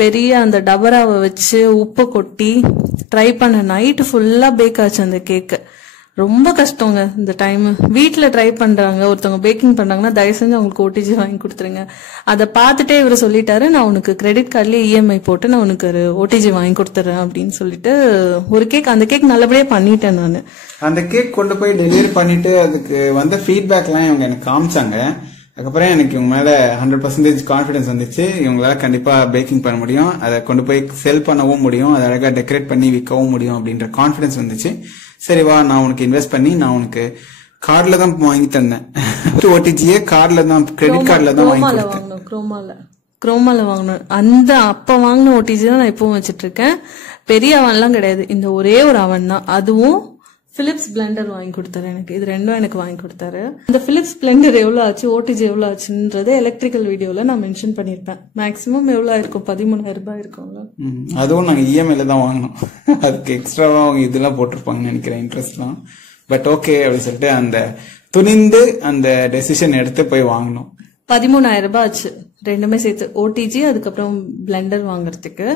பெரிய அந்த டபராவை வச்சு உப்பு கொட்டி ட்ரை பண்ண, நைட்டு ஃபுல்லா பேக் ஆச்சு அந்த கேக்கு. ரொம்ப கஷ்டங்க இந்த டைம். வீட்டுல ட்ரை பண்றாங்க, ஒருத்தவங்க பேக்கிங் பண்றாங்கன்னா தயவு செஞ்சு அவங்களுக்கு ஓடிஜி வாங்கி கொடுத்துருங்க. அதை பார்த்துட்டே இவர் சொல்லிட்டாரு, நான் உனக்கு கிரெடிட் கார்ட்லயே இஎம்ஐ போட்டு நான் உனக்கு ஒரு ஓடிஜி வாங்கி கொடுத்துறேன் அப்படின்னு சொல்லிட்டு ஒரு கேக், அந்த கேக் நல்லபடியா பண்ணிட்டேன் நான். அந்த கேக் கொண்டு போய் டெலிவரி பண்ணிட்டு அதுக்கு வந்த ஃபீட்பேக்லாம் இவங்க எனக்கு காமிச்சாங்க. அதுக்கப்புறம் எனக்கு இவங்க மேல 100% கான்பிடன்ஸ் வந்துச்சு. இவங்களால கண்டிப்பா பேக்கிங் பண்ண முடியும், அதை கொண்டு போய் செல் பண்ணவும் முடியும், அதை அழகா டெக்கரேட் பண்ணி விற்கவும் முடியும் அப்படின்ற கான்பிடன்ஸ் வந்துச்சு. சரி வா, நான் உனக்கு இன்வெஸ்ட் பண்ணி நான் உனக்கு கார்டுல தான் வாங்கி தந்தேன். ஓடிஜியே கார்டுல தான், கிரெடிட் கார்டுல தான் வாங்கி கொடுத்தேன். குரோமால வாங்கணும். அந்த அப்ப வாங்கின ஓடிஜி தான் நான் இப்பவும் வச்சிட்டு இருக்கேன். பெரிய அவன்லாம் கிடையாது, இந்த ஒரே ஒரு அவன் தான். அதுவும் பிலிப்ஸ் பிளெண்டர் வாங்கி கொடுத்தாரு எனக்கு. இது ரெண்டும் எனக்கு வாங்கி கொடுத்தாரு. இந்த பிலிப்ஸ் பிளெண்டர் எவ்வளவு ஆச்சு, ஓடிஜி எவ்வளவு ஆச்சுன்றது எலக்ட்ரிக்கல் வீடியோல நான் மென்ஷன் பண்ணிருப்பேன். மேக்ஸிமம் எவ்வளவு இருக்கும், 13,000 ரூபாய் இருக்கும்ல. அதுவும் நாங்க இஎம்ஐல தான் வாங்கினோம். அதுக்கு எக்ஸ்ட்ராவா அவங்க இதெல்லாம் போட்டிருப்பாங்கன்னு நினைக்கிறேன், இன்ட்ரெஸ்ட்லாம். பட் ஓகே அப்படின்னு சொல்லிட்டு அந்த துணிந்து அந்த டெசிஷன் எடுத்து போய் வாங்கணும். 13,000 ரூபாய் ஆச்சு ரெண்டுமே சேர்த்து, ஓடிஜி அதுக்கப்புறம் பிளெண்டர் வாங்குறதுக்கு.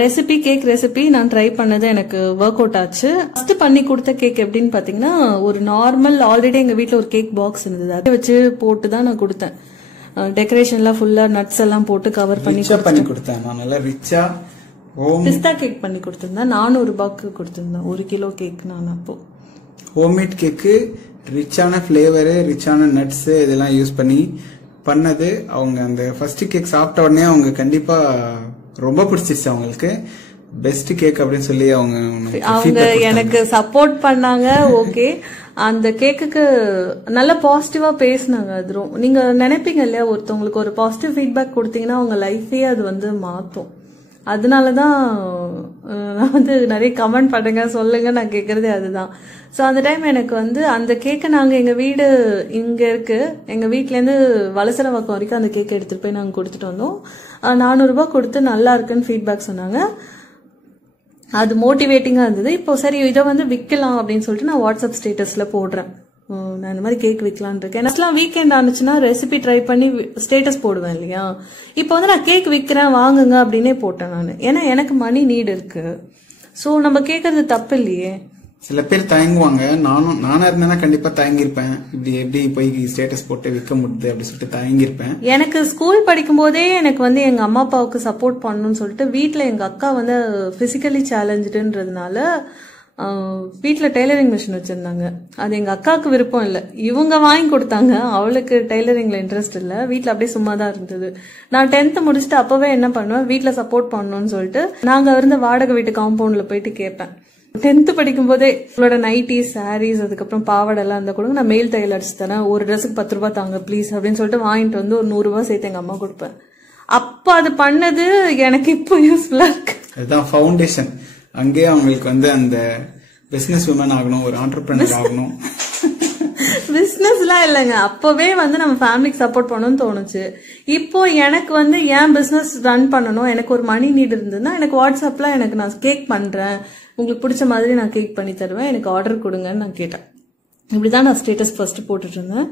ரெசிபி, கேக் ரெசிபி நான் ட்ரை பண்ணது எனக்கு ஒர்க் அவுட் ஆச்சு. ஃபர்ஸ்ட் பண்ணி கொடுத்த கேக் எப்படின்னு பாத்தீங்கன்னா, ஒரு நார்மல், ஆல்ரெடி எங்க வீட்டுல ஒரு கேக் பாக்ஸ் இருந்தது, அதை வச்சு போட்டு தான் நான் கொடுத்தேன். டெக்கரேஷன்லாம் ஃபுல்லா நட்ஸ் எல்லாம் போட்டு கவர் பண்ணி கொடுத்தேன். நான் நல்லா ரிச்சா பிஸ்தா கேக் பண்ணி கொடுத்திருந்தேன். 400 ரூபாய்க்கு கொடுத்திருந்தேன் 1 கிலோ கேக். நான் அப்போ ஹோம்மேட் கேக்கு, ரிச்சான பிளேவரு, ரிச்சான நட்ஸ் இதெல்லாம் யூஸ் பண்ணி பண்ணது. அவங்க அந்த ஃபர்ஸ்ட் கேக் சாப்பிட்ட உடனே அவங்க கண்டிப்பா ரொம்ப பிடிச்சிருச்சு, அவங்களுக்கு பெஸ்ட் கேக் அப்படின்னு சொல்லி அவங்க எனக்கு சப்போர்ட் பண்ணாங்க. ஓகே, அந்த கேக்குக்கு நல்ல பாசிட்டிவா பேசினாங்க. அது நீங்க நினைப்பீங்க இல்லையா, ஒருத்தவங்களுக்கு ஒரு பாசிட்டிவ் ஃபீட்பேக் கொடுத்தீங்கன்னா அவங்க லைஃபே அது வந்து மாத்தும். அதனாலதான் நான் வந்து நிறைய கமெண்ட் பண்ணுங்க, சொல்லுங்க, நான் கேக்குறதே அதுதான். சோ அந்த டைம் எனக்கு வந்து அந்த கேக்கை நாங்க, எங்க வீடு இங்க இருக்கு, எங்க வீட்ல இருந்து வலசரவாக்கம் வரைக்கும் அந்த கேக் எடுத்துட்டு போய் நாங்க கொடுத்துட்டு வந்தோம். 400 ரூபாய் கொடுத்து நல்லா இருக்குன்னு ஃபீட்பேக் சொன்னாங்க. அது மோட்டிவேட்டிங்கா இருந்தது. இப்போ சரி இதை வந்து விற்கலாம் அப்படின்னு சொல்லிட்டு நான் வாட்ஸ்அப் ஸ்டேட்டஸ்ல போடுறேன், நான் இந்த மாதிரி கேக் விற்கலான் இருக்கேன். எனக்குலாம் வீக்கெண்ட் ஆனிச்சுன்னா ரெசிபி ட்ரை பண்ணி ஸ்டேட்டஸ் போடுவேன் இல்லையா. இப்போ வந்து நான் கேக் விற்கிறேன் வாங்குங்க அப்படின்னே போட்டேன் நான், ஏன்னா எனக்கு மணி நீட் இருக்கு. சோ நம்ம கேட்கறது தப்பு இல்லையே. சில பேர் தயங்குவாங்க, நானா இருந்தேன்னா கண்டிப்பா தயங்கிருப்பேன், இப்படி எப்படி போய் ஸ்டேட்டஸ் போட்டு விற்க முடியுது அப்படி சொல்லிட்டு தயங்கிருப்பேன். எனக்கு ஸ்கூல் படிக்கும் போதே எனக்கு வந்து எங்க அம்மா அப்பாவுக்கு சப்போர்ட் பண்ணணும்னு சொல்லிட்டு வீட்டுல எங்க அக்கா வந்து பிசிக்கலி சேலஞ்சுன்றதுனால வீட்டுல டெய்லரிங் மிஷின் வச்சிருந்தாங்க. அது எங்க அக்காவுக்கு விருப்பம் இல்ல, இவங்க வாங்கி கொடுத்தாங்க. அவளுக்கு டெய்லரிங்ல இன்ட்ரெஸ்ட் இல்ல, வீட்டுல அப்படியே சும்மா தான் இருந்தது. நான் 10th முடிச்சுட்டு அப்பவே என்ன பண்ணுவேன், வீட்டுல சப்போர்ட் பண்ணணும்னு சொல்லிட்டு நாங்க இருந்த வாடகை வீட்டு காம்பவுண்ட்ல போயிட்டு கேட்பேன். 10th படிக்கும் போதே உங்களோட நைட்டிஸ், சாரீஸ், அதுக்கப்புறம் பாவாடை எல்லாம் இருந்தா கொடுங்க, நான் மெயில் தையல் அடிச்சு தரேன், ஒரு ட்ரெஸ்ஸுக்கு 10 ரூபாய் தாங்க ப்ளீஸ் அப்படின்னு சொல்லிட்டு வாங்கிட்டு வந்து ஒரு 100 ரூபாய் சேர்த்து எங்க அம்மா கொடுப்பேன். அப்ப அது பண்ணது எனக்கு இப்போ யூஸ்ஃபுல்லா இருக்கு. அதுதான் ஃபவுண்டேஷன். அங்கேயே அவங்களுக்கு வந்து அந்த பிசினஸ் உமன் ஆகணும், ஒரு ஆண்டர்பிரனர் ஆகணும். பிசினஸ்லாம் இல்லைங்க, அப்பவே வந்து நம்ம ஃபேமிலிக்கு சப்போர்ட் பண்ணணும்னு தோணுச்சு. இப்போ எனக்கு வந்து ஏன் பிசினஸ் ரன் பண்ணணும், எனக்கு ஒரு மணி நீட் இருந்ததுன்னா எனக்கு வாட்ஸ்அப்ல எனக்கு நான் கேக் பண்றேன், உங்களுக்கு பிடிச்ச மாதிரி நான் கேக் பண்ணி தருவேன், எனக்கு ஆர்டர் கொடுங்கன்னு நான் கேட்டேன். இப்படிதான் நான் ஸ்டேட்டஸ் ஃபர்ஸ்ட் போட்டுட்டு இருந்தேன்.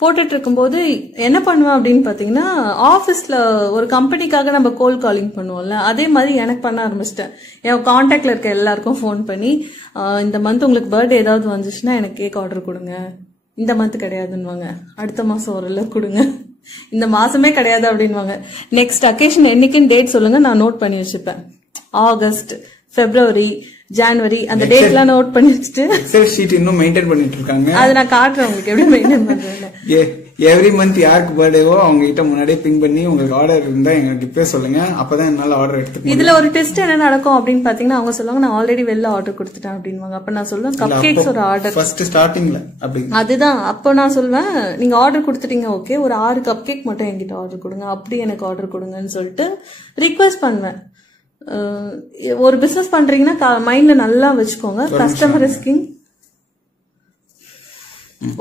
போட்டுட்டு இருக்கும்போது என்ன பண்ணுவேன் அப்படின்னு பாத்தீங்கன்னா, ஆபீஸ்ல ஒரு கம்பெனிக்காக நம்ம கோல் காலிங் பண்ணுவோம்ல, அதே மாதிரி எனக்கு பண்ண ஆரம்பிச்சிட்டேன். என் கான்டாக்ட்ல இருக்க எல்லாருக்கும் ஃபோன் பண்ணி, இந்த மந்த் உங்களுக்கு பர்த்டே ஏதாவது வந்துச்சுன்னா எனக்கு கேக் ஆர்டர் கொடுங்க. இந்த மந்த் கிடையாதுன்னுவாங்க, அடுத்த மாசம் வரல கொடுங்க, இந்த மாசமே கிடையாது அப்படின்வாங்க. நெக்ஸ்ட் அக்கேஷன் என்னைக்குன்னு டேட் சொல்லுங்க, நான் நோட் பண்ணி வச்சுப்பேன். ஆகஸ்ட், பிப்ரவரி, ஜனவரி அந்த டேட் எல்லாம் நோட் பண்ணி வச்சுட்டு எக்ஸல் ஷீட் இன்னும் மெயின்டைன் பண்ணிட்டு இருக்காங்க. அதை நான் காட்டுறேன் உங்களுக்கு எப்படி மெயின்டைன் பண்றேன்னு. எவ்ரி மந்த் யாருக்கு பர்த்டேவோ அவங்க கிட்ட முன்னாடியே பிங் பண்ணி உங்களுக்கு ஆர்டர் இருந்தா எங்களுக்கு இப்பவே சொல்லுங்க, அப்பதான் என்னால ஆர்டர் எடுத்துக்க. இதுல ஒரு டெஸ்ட் என்ன நடக்கும் அப்படின்னு பாத்தீங்கன்னா அவங்க சொல்லுவாங்க நான் ஆல்ரெடி வெளில ஆர்டர் கொடுத்துட்டேன் அப்படின்வாங்க. அப்ப நான் சொல்லுவேன் கப் கேக்ஸ் ஒரு ஆர்டர் ஃபர்ஸ்ட் ஸ்டார்டிங்ல அப்படி அதுதான். அப்போ நான் சொல்வேன் நீங்க ஆர்டர் கொடுத்துட்டீங்க ஓகே, ஒரு 6 கப் கேக் மட்டும் என்கிட்ட ஆர்டர் கொடுங்க, அப்படி எனக்கு ஆர்டர் கொடுங்கன்னு சொல்லிட்டு ரிக்வெஸ்ட் பண்ணுவேன். ஒரு பிசினஸ் பண்றீங்கன்னா மைண்ட்ல நல்லா வச்சுக்கோங்க, கஸ்டமர் இஸ் கிங்.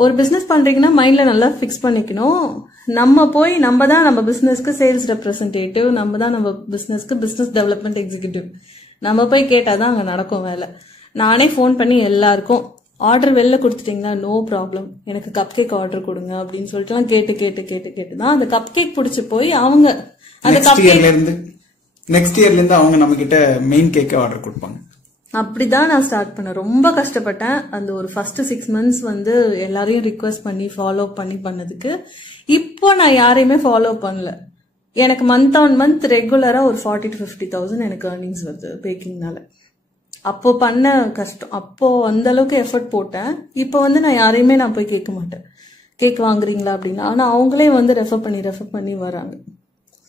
ஒரு பிசினஸ் பண்றீங்கன்னா மைண்ட்ல நல்லா பிக்ஸ் பண்ணிக்கணும். நம்ம தான் நம்ம பிசினஸ்க்கு சேல்ஸ் ரெப்ரசன்டேட்டிவ், நம்ம தான் நம்ம பிசினஸ்க்கு பிசினஸ் டெவலப்மெண்ட் எக்ஸிகியூட்டிவ். நம்ம போய் கேட்டாதான் அங்க நடக்கும் வேலை. நானே போன் பண்ணி எல்லாருக்கும் ஆர்டர் வெளில கொடுத்துட்டீங்களா, நோ ப்ராப்ளம், எனக்கு கப் கேக் ஆர்டர் கொடுங்க அப்படின்னு சொல்லிட்டு கேட்டு தான் அந்த கப் கேக் பிடிச்சி போய் அவங்க அந்த கப் கேக் நெக்ஸ்ட் இயர்ல இருந்து அவங்க நம்ம கிட்ட மெயின் கேக் ஆர்டர் கொடுப்பாங்க. அப்படிதான் நான் ஸ்டார்ட் பண்ணேன். ரொம்ப கஷ்டப்பட்டேன். அந்த ஒரு ஃபர்ஸ்ட் 6 months வந்து எல்லாரையும் ரிக்வெஸ்ட் பண்ணி ஃபாலோ பண்ணதுக்கு. இப்போ நான் யாரையுமே ஃபாலோ பண்ணல. எனக்கு மந்த் ஆன் மந்த் ரெகுலரா ஒரு 40,000 to 50,000 எனக்கு earnings வருது பேக்கிங்னால. அப்போ பண்ண கஷ்டம், அப்போ அந்த அளவுக்கு எஃபர்ட் போட்டேன். இப்போ வந்து நான் யாரையுமே நான் போய் கேட்க மாட்டேன் கேக் வாங்குறீங்களா அப்படின்னா. ஆனா அவங்களே வந்து ரெஃபர் பண்ணி வராங்க.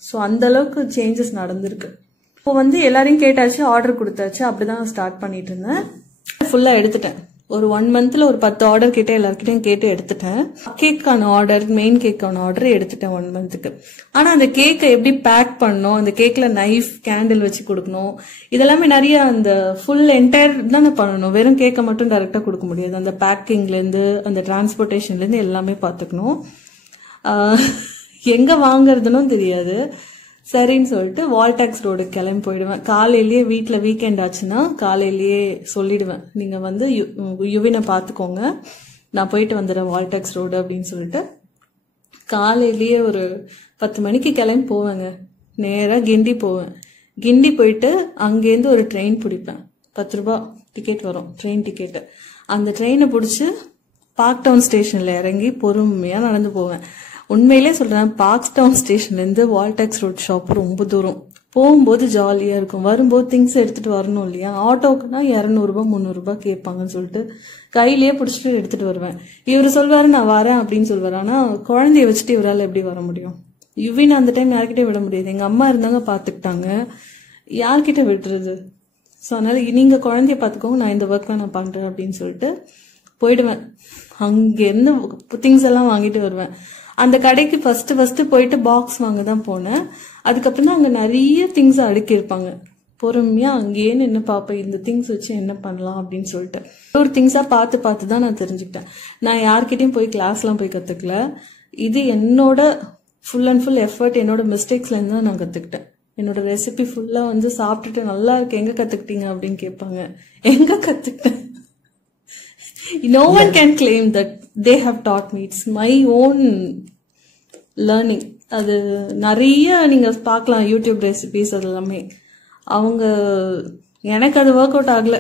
ஸோ அந்த அளவுக்கு சேஞ்சஸ் நடந்திருக்கு. இப்போ வந்து எல்லாரையும் கேட்டாச்சு, ஆர்டர் கொடுத்தாச்சு, அப்படிதான் ஸ்டார்ட் பண்ணிட்டு இருந்தேன். ஃபுல்லா எடுத்துட்டேன். ஒரு 1 monthல ஒரு 10 ஆர்டர் கிட்ட எல்லார்கிட்டையும் கேட்டு எடுத்துட்டேன். கேக்கான ஆர்டர், மெயின் கேக்கான ஆர்டர் எடுத்துட்டேன் 1 monthக்கு. ஆனா அந்த கேக்கை எப்படி பேக் பண்ணணும், அந்த கேக்ல நைஃப் கேண்டில் வச்சு கொடுக்கணும், இதெல்லாமே நிறைய அந்த ஃபுல் என்டையர் தானே பண்ணணும். வெறும் கேக்கை மட்டும் டைரக்டா கொடுக்க முடியாது. அந்த பேக்கிங்ல இருந்து அந்த டிரான்ஸ்போர்டேஷன்ல இருந்து எல்லாமே பாத்துக்கணும். எங்க வாங்குறதுன்னு தெரியாது. சரின்னு சொல்லிட்டு வால்டாக்ஸ் ரோடு கிளம்பி போயிடுவேன். காலையிலேயே வீட்டில் வீக்கெண்ட் ஆச்சுன்னா காலையிலேயே சொல்லிடுவேன், நீங்க வந்து யுவினை பார்த்துக்கோங்க, நான் போயிட்டு வந்துடுறேன் வால்டாக்ஸ் ரோடு அப்படின்னு சொல்லிட்டு. காலையிலேயே ஒரு 10 மணிக்கு கிளம்பி போவேங்க. நேராக கிண்டி போவேன். கிண்டி போயிட்டு அங்கேருந்து ஒரு ட்ரெயின் பிடிப்பேன். 10 ரூபாய் டிக்கெட் வரும், ட்ரெயின் டிக்கெட்டு. அந்த ட்ரெயினை பிடிச்சி பார்க் டவுன் ஸ்டேஷன்ல இறங்கி பொறுமையா நடந்து போவேன். உண்மையிலே சொல்றேன், பார்க் டவுன் ஸ்டேஷன்ல இருந்து வால்டாக்ஸ் ரோட் ஷாப் ரொம்ப தூரம். போகும்போது ஜாலியா இருக்கும், வரும்போது திங்ஸ் எடுத்துட்டு வரணும் இல்லையா. ஆட்டோக்குன்னா 200 ரூபாய் 300 ரூபாய் கேட்பாங்கன்னு சொல்லிட்டு கையிலேயே பிடிச்சிட்டு எடுத்துட்டு வருவேன். இவரு சொல்வாரு நான் வரேன் அப்படின்னு சொல்வாரு. ஆனா குழந்தைய வச்சுட்டு இவரால் எப்படி வர முடியும்? யுவின் அந்த டைம் யார்கிட்டே விட முடியாது. எங்க அம்மா இருந்தாங்க, பாத்துக்கிட்டாங்க, யார்கிட்ட விடுறது? ஸோ அதனால நீங்க குழந்தைய பாத்துக்கோங்க, நான் இந்த ஒர்க்ல நான் பண்றேன் அப்படின்னு சொல்லிட்டு போயிடுவேன். அங்கிருந்து திங்ஸ் எல்லாம் வாங்கிட்டு வருவேன். அந்த கடைக்கு ஃபர்ஸ்ட் போயிட்டு பாக்ஸ் வாங்க தான் போனேன். அதுக்கப்புறம் தான் அங்க நிறைய திங்ஸ் அடுக்கி இருப்பாங்க. பொறுமையா அங்கேயே நின்று பார்ப்பேன், இந்த திங்ஸ் வச்சு என்ன பண்ணலாம் அப்படின்னு சொல்லிட்டு. ஒரு திங்ஸா பார்த்து தான் நான் தெரிஞ்சுக்கிட்டேன். நான் யார்கிட்டயும் போய் கிளாஸ்லாம் போய் கத்துக்கல. இது என்னோட ஃபுல் அண்ட் ஃபுல் எஃபர்ட், என்னோட மிஸ்டேக்ஸ்ல இருந்து தான் நான் கத்துக்கிட்டேன். என்னோட ரெசிபி ஃபுல்லா வந்து சாப்பிட்டுட்டு நல்லா இருக்கு, எங்க கத்துக்கிட்டீங்க அப்படின்னு கேட்பாங்க. எங்க கத்துக்கிட்டேன்? No one can claim that they have taught me. It's my own learning. அது நிறைய நீங்க பார்க்கலாம் யூடியூப் ரெசிபிஸ், அது எல்லாமே அவங்க எனக்கு அது ஒர்க் அவுட் ஆகல.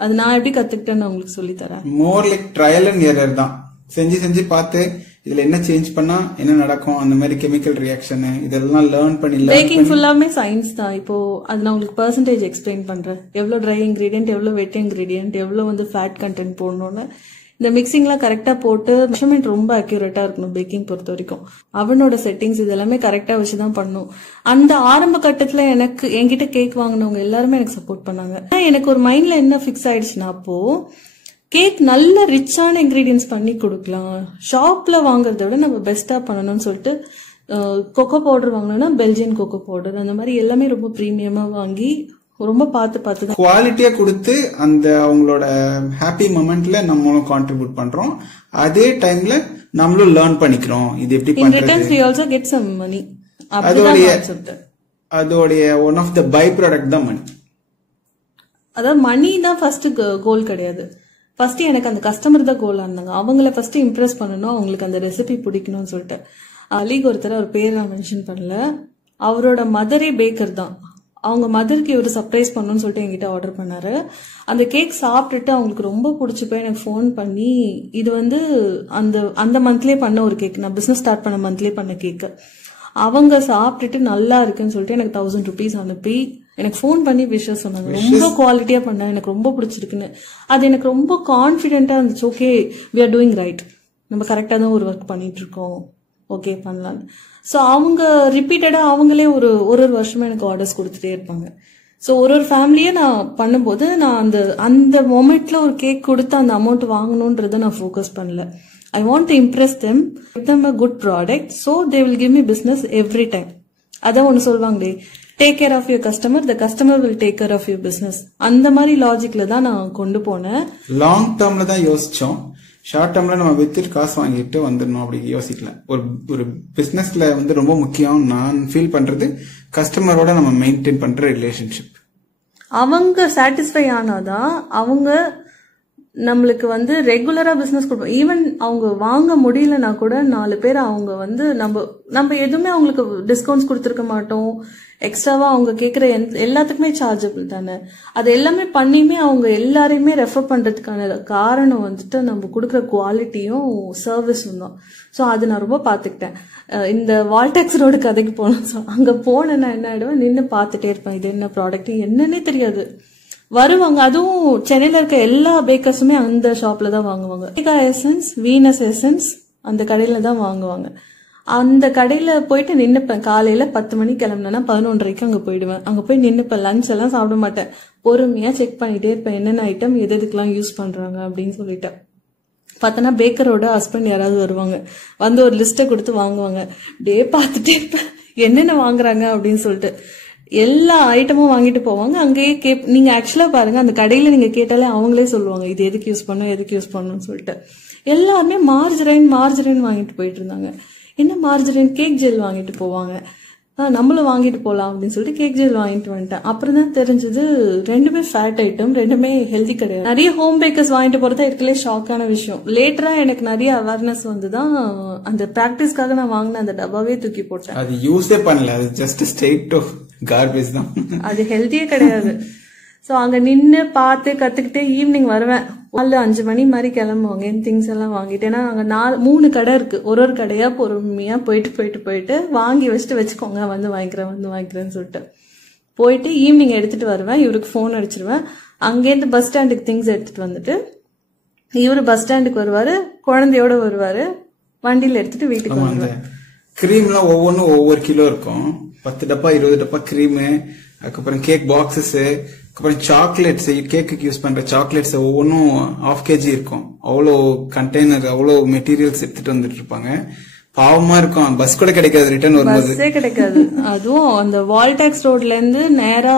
அது நான் எப்படி கத்துக்கிட்டேன்னு உங்களுக்கு சொல்லி தரேன். More like trial and error தான். செஞ்சு பார்த்து இதுல என்ன சேஞ்ச் பண்ணா என்ன நடக்கும், அந்த மாதிரி கெமிக்கல் ரியாக்ஷன் இதெல்லாம் லேர்ன் பண்ணி. பேக்கிங் ஃபுல்லாமே சயின்ஸ் தான். இப்போ அது நான் உங்களுக்கு பெர்சன்டேஜ் எக்ஸ்பிளைன் பண்றேன். எவ்வளவு ட்ரை இன்கிரீடியன்ட், எவ்வளவு வெட் இன்கிரீடியன்ட், எவ்வளவு வந்து ஃபேட் கண்டென்ட் போடணும்னு. இந்த மிக்சிங்லாம் கரெக்டா போட்டு மெஷர்மெண்ட் ரொம்ப அக்யூரேட்டா இருக்கணும் பேக்கிங் பொறுத்த வரைக்கும். அவனோட செட்டிங்ஸ் இதெல்லாமே கரெக்டா வச்சுதான் பண்ணும். அந்த ஆரம்ப கட்டத்துல என்கிட்ட கேக் வாங்கினவங்க எல்லாருமே எனக்கு சப்போர்ட் பண்ணாங்க. எனக்கு ஒரு மைண்ட்ல என்ன பிக்ஸ் ஆயிடுச்சுன்னா, அப்போ கேக் நல்ல ரிச்சான இன்கிரீடியன்ஸ் பண்ணி கொடுக்கலாம், ஷாப்ல வாங்குறத விட நம்ம பெஸ்டா பண்ணணும்னு சொல்லிட்டு கொக்கோ பவுடர் வாங்கணும்னா பெல்ஜியன் கொக்கோ பவுடர், அந்த மாதிரி எல்லாமே ரொம்ப பிரீமியமா வாங்கி ரொம்ப பார்த்து தான் குவாலிட்டியா கொடுத்து அந்த அவங்களோட ஹாப்பி மொமெண்ட்ல நம்மளும் கான்ட்ரிபியூட் பண்றோம். அதே டைம்ல நம்மளும் லேர்ன் பண்ணிக்கிறோம் இது எப்படி பண்றது. In return we also get some money. அதோடைய one of the by product தான் மணி. அதாவது மணி தான் ஃபர்ஸ்ட் கோல் கிடையாது. ஃபர்ஸ்ட் எனக்கு அந்த கஸ்டமர் தான் கோலா இருந்தாங்க. அவங்கள ஃபர்ஸ்ட் இம்ப்ரெஸ் பண்ணணும், அவங்களுக்கு அந்த ரெசிபி பிடிக்கணும்னு சொல்லிட்டு. அலிக் ஒருத்தர், அவர் பேர் நான் மென்ஷன் பண்ணல, அவரோட மதரே பேக்கர் தான். அவங்க மதருக்கு இவர் சர்ப்ரைஸ் பண்ணணும்னு சொல்லிட்டு என்கிட்ட ஆர்டர் பண்ணாரு. அந்த கேக் சாப்பிட்டுட்டு அவங்களுக்கு ரொம்ப பிடிச்சி போய் எனக்கு ஃபோன் பண்ணி, இது வந்து அந்த மந்த்லேயே பண்ண ஒரு கேக், நான் பிசினஸ் ஸ்டார்ட் பண்ண மந்த்லேயே பண்ண கேக்கு, அவங்க சாப்பிட்டுட்டு நல்லா இருக்குன்னு சொல்லிட்டு எனக்கு 1000 rupees அனுப்பி எனக்கு ஃபோன் பண்ணி விஷயம் சொன்னாங்க, ரொம்ப குவாலிட்டியா பண்ண, எனக்கு ரொம்ப பிடிச்சிருக்குன்னு. அது எனக்கு ரொம்ப கான்ஃபிடென்ட்டா இருந்துச்சு. Okay, we are doing right, நம்ம கரெக்டா தான் ஒரு ஒர்க் பண்ணிட்டு இருக்கோம், ஓகே பண்ணலாம். ஸோ அவங்க ரிப்பீட்டடா அவங்களே ஒரு ஒரு வருஷமா எனக்கு ஆர்டர்ஸ் கொடுத்துட்டே இருப்பாங்க. ஸோ ஒரு ஃபேமிலியே நான் பண்ணும்போது நான் அந்த மொமெண்ட்ல ஒரு கேக் கொடுத்து அந்த அமௌண்ட் வாங்கணுன்றதை நான் ஃபோக்கஸ் பண்ணல. I want to impress them, give them a good product, so they will give me business every time. அதான் ஒன்று சொல்லுவாங்களே, take care of your customer, the customer will take care of your business. அந்த மாதிரி லாஜிக்ல தான் நான் கொண்டு போனேன். லாங் டேர்ம்ல தான் யோசிச்சோம். ஷார்ட் டேர்ம்ல நம்ம வித்துட்டு காசு வாங்கிட்டு வந்துடணும் அப்படி யோசிக்கல. ஒரு பிசினஸ்ல வந்து ரொம்ப முக்கியம் நான் ஃபீல் பண்றது கஸ்டமரோட நம்ம மெயின்டைன் பண்ற ரிலேஷன்ஷிப். அவங்க சாட்டிஸ்ஃபை ஆனாதான் அவங்க நம்மளுக்கு வந்து ரெகுலரா பிசினஸ் கொடுப்போம். ஈவன் அவங்க வாங்க முடியலன்னா கூட 4 பேர் அவங்க வந்து நம்ம எதுவுமே அவங்களுக்கு டிஸ்கவுண்ட்ஸ் கொடுத்துருக்க மாட்டோம். எக்ஸ்ட்ராவா அவங்க கேட்குற எல்லாத்துக்குமே சார்ஜபிள் தானே. அது எல்லாமே பண்ணியுமே அவங்க எல்லாரையுமே ரெஃபர் பண்றதுக்கான காரணம் வந்துட்டு நம்ம கொடுக்குற குவாலிட்டியும் சர்வீஸும் தான். ஸோ அது நான் ரொம்ப பார்த்துக்கிட்டேன். இந்த வால்டெக்ஸ் ரோடு கதைக்கு போனோம். ஸோ அங்கே போனேன்னா என்ன ஆயிடுவேன், நின்று பார்த்துட்டே இருப்பேன், இது என்ன ப்ராடக்ட் என்னன்னே தெரியாது. வருவாங்க, அதுவும் சென்னையில இருக்க எல்லா பேக்கர்ஸுமே அந்த ஷாப்ல தான் வாங்குவாங்க. மேகா எசன்ஸ், வீனஸ் எசன்ஸ் அந்த கடையில தான் வாங்குவாங்க. அந்த கடையில போயிட்டு நின்னுப்பேன். காலையில 10 மணிக்கு கிளம்புனா 11:30 அங்க போயிடுவேன். அங்க போய் நின்னுப்பேன். லஞ்ச் எல்லாம் சாப்பிட மாட்டேன், பொறுமையா செக் பண்ணிட்டே இருப்பேன் என்னென்ன ஐட்டம் எதுக்கெல்லாம் யூஸ் பண்றாங்க அப்படின்னு சொல்லிட்டு. பார்த்தனா பேக்கரோட ஹஸ்பண்ட் யாராவது வருவாங்க, வந்து ஒரு லிஸ்ட்டை கொடுத்து வாங்குவாங்க. டே பார்த்துட்டே இருப்பேன் என்னென்ன வாங்குறாங்க அப்படின்னு சொல்லிட்டு. எல்லா ஐட்டமும் வாங்கிட்டு போவாங்க. அங்கேயே நீங்க ஆக்சுவலா பாருங்க, அந்த கடையில நீங்க கேட்டாலே அவங்களே சொல்லுவாங்க இது எதுக்கு யூஸ் பண்ணும் எதுக்கு யூஸ் பண்ணணும்னு சொல்லிட்டு. எல்லாருமே மார்ஜரைன் வாங்கிட்டு போயிட்டு இருந்தாங்க. என்ன மார்ஜரைன், கேக் ஜெல் வாங்கிட்டு போவாங்க. நம்மளும் வாங்கிட்டு போகலாம் அப்படின்னு சொல்லிட்டு கேக் ஜெல் வாங்கிட்டு வந்துட்டேன். அப்புறம் தான் தெரிஞ்சது ரெண்டுமே ஃபேட் ஐட்டம், ரெண்டுமே ஹெல்தி கிடையாது. நிறைய ஹோம் பேக்கர்ஸ் வாங்கிட்டு போறதா இருக்கலே ஷாக்கான விஷயம். லேட்டரா எனக்கு நிறைய அவேர்னஸ் வந்துதான் அந்த பிராக்டிஸ்க்காக நான் வாங்கின அந்த டப்பாவே தூக்கி போட்டேன். அது யூஸே பண்ணல, அது ஜஸ்ட் ஸ்ட்ரெயிட் டு கார்பேஜ் தான். அது ஹெல்த்தியே கிடையாது. ஸோ அங்க நின்று பார்த்து கத்துக்கிட்டே ஈவினிங் வருவேன். 4-5 மணி மாதிரி கிளம்புவாங்க என் திங்ஸ் எல்லாம் வாங்கிட்டு. ஏன்னா அங்க 3 கடை இருக்கு. ஒரு கடையா பொறுமையா போயிட்டு வாங்கி வச்சுக்கோங்க, வந்து வாங்கிக்கிறேன்னு சொல்லிட்டு போயிட்டு ஈவினிங் எடுத்துட்டு வருவேன். இவருக்கு ஃபோன் அடிச்சிருவேன். அங்கேருந்து பஸ் ஸ்டாண்டுக்கு திங்ஸ் எடுத்துட்டு வந்துட்டு இவரு பஸ் ஸ்டாண்டுக்கு வருவாரு, குழந்தையோட வருவாரு, வண்டியில எடுத்துட்டு வீட்டுக்கு வருவேன். கிரீம்லாம் ஒவ்வொன்றும் ஒவ்வொரு கிலோ இருக்கும். 10 டப்பா 20 டப்பா கிரீமு, அதுக்கப்புறம் கேக் பாக்ஸஸ், அப்புறம் சாக்லேட்ஸ், கேக்கு யூஸ் பண்ற சாக்லேட்ஸ் ஒவ்வொன்றும் 1/2 kg இருக்கும். அவ்வளோ கண்டெய்னர், அவ்வளோ மெட்டீரியல்ஸ் எடுத்துட்டு வந்துட்டு இருப்பாங்க. பாவமா இருக்கும். பஸ் கூட கிடைக்காது, ரிட்டர்ன் வரும்போது பஸ்ஸே கிடைக்காது. அதுவும் அந்த வால்டாக்ஸ் ரோட்ல இருந்து நேரா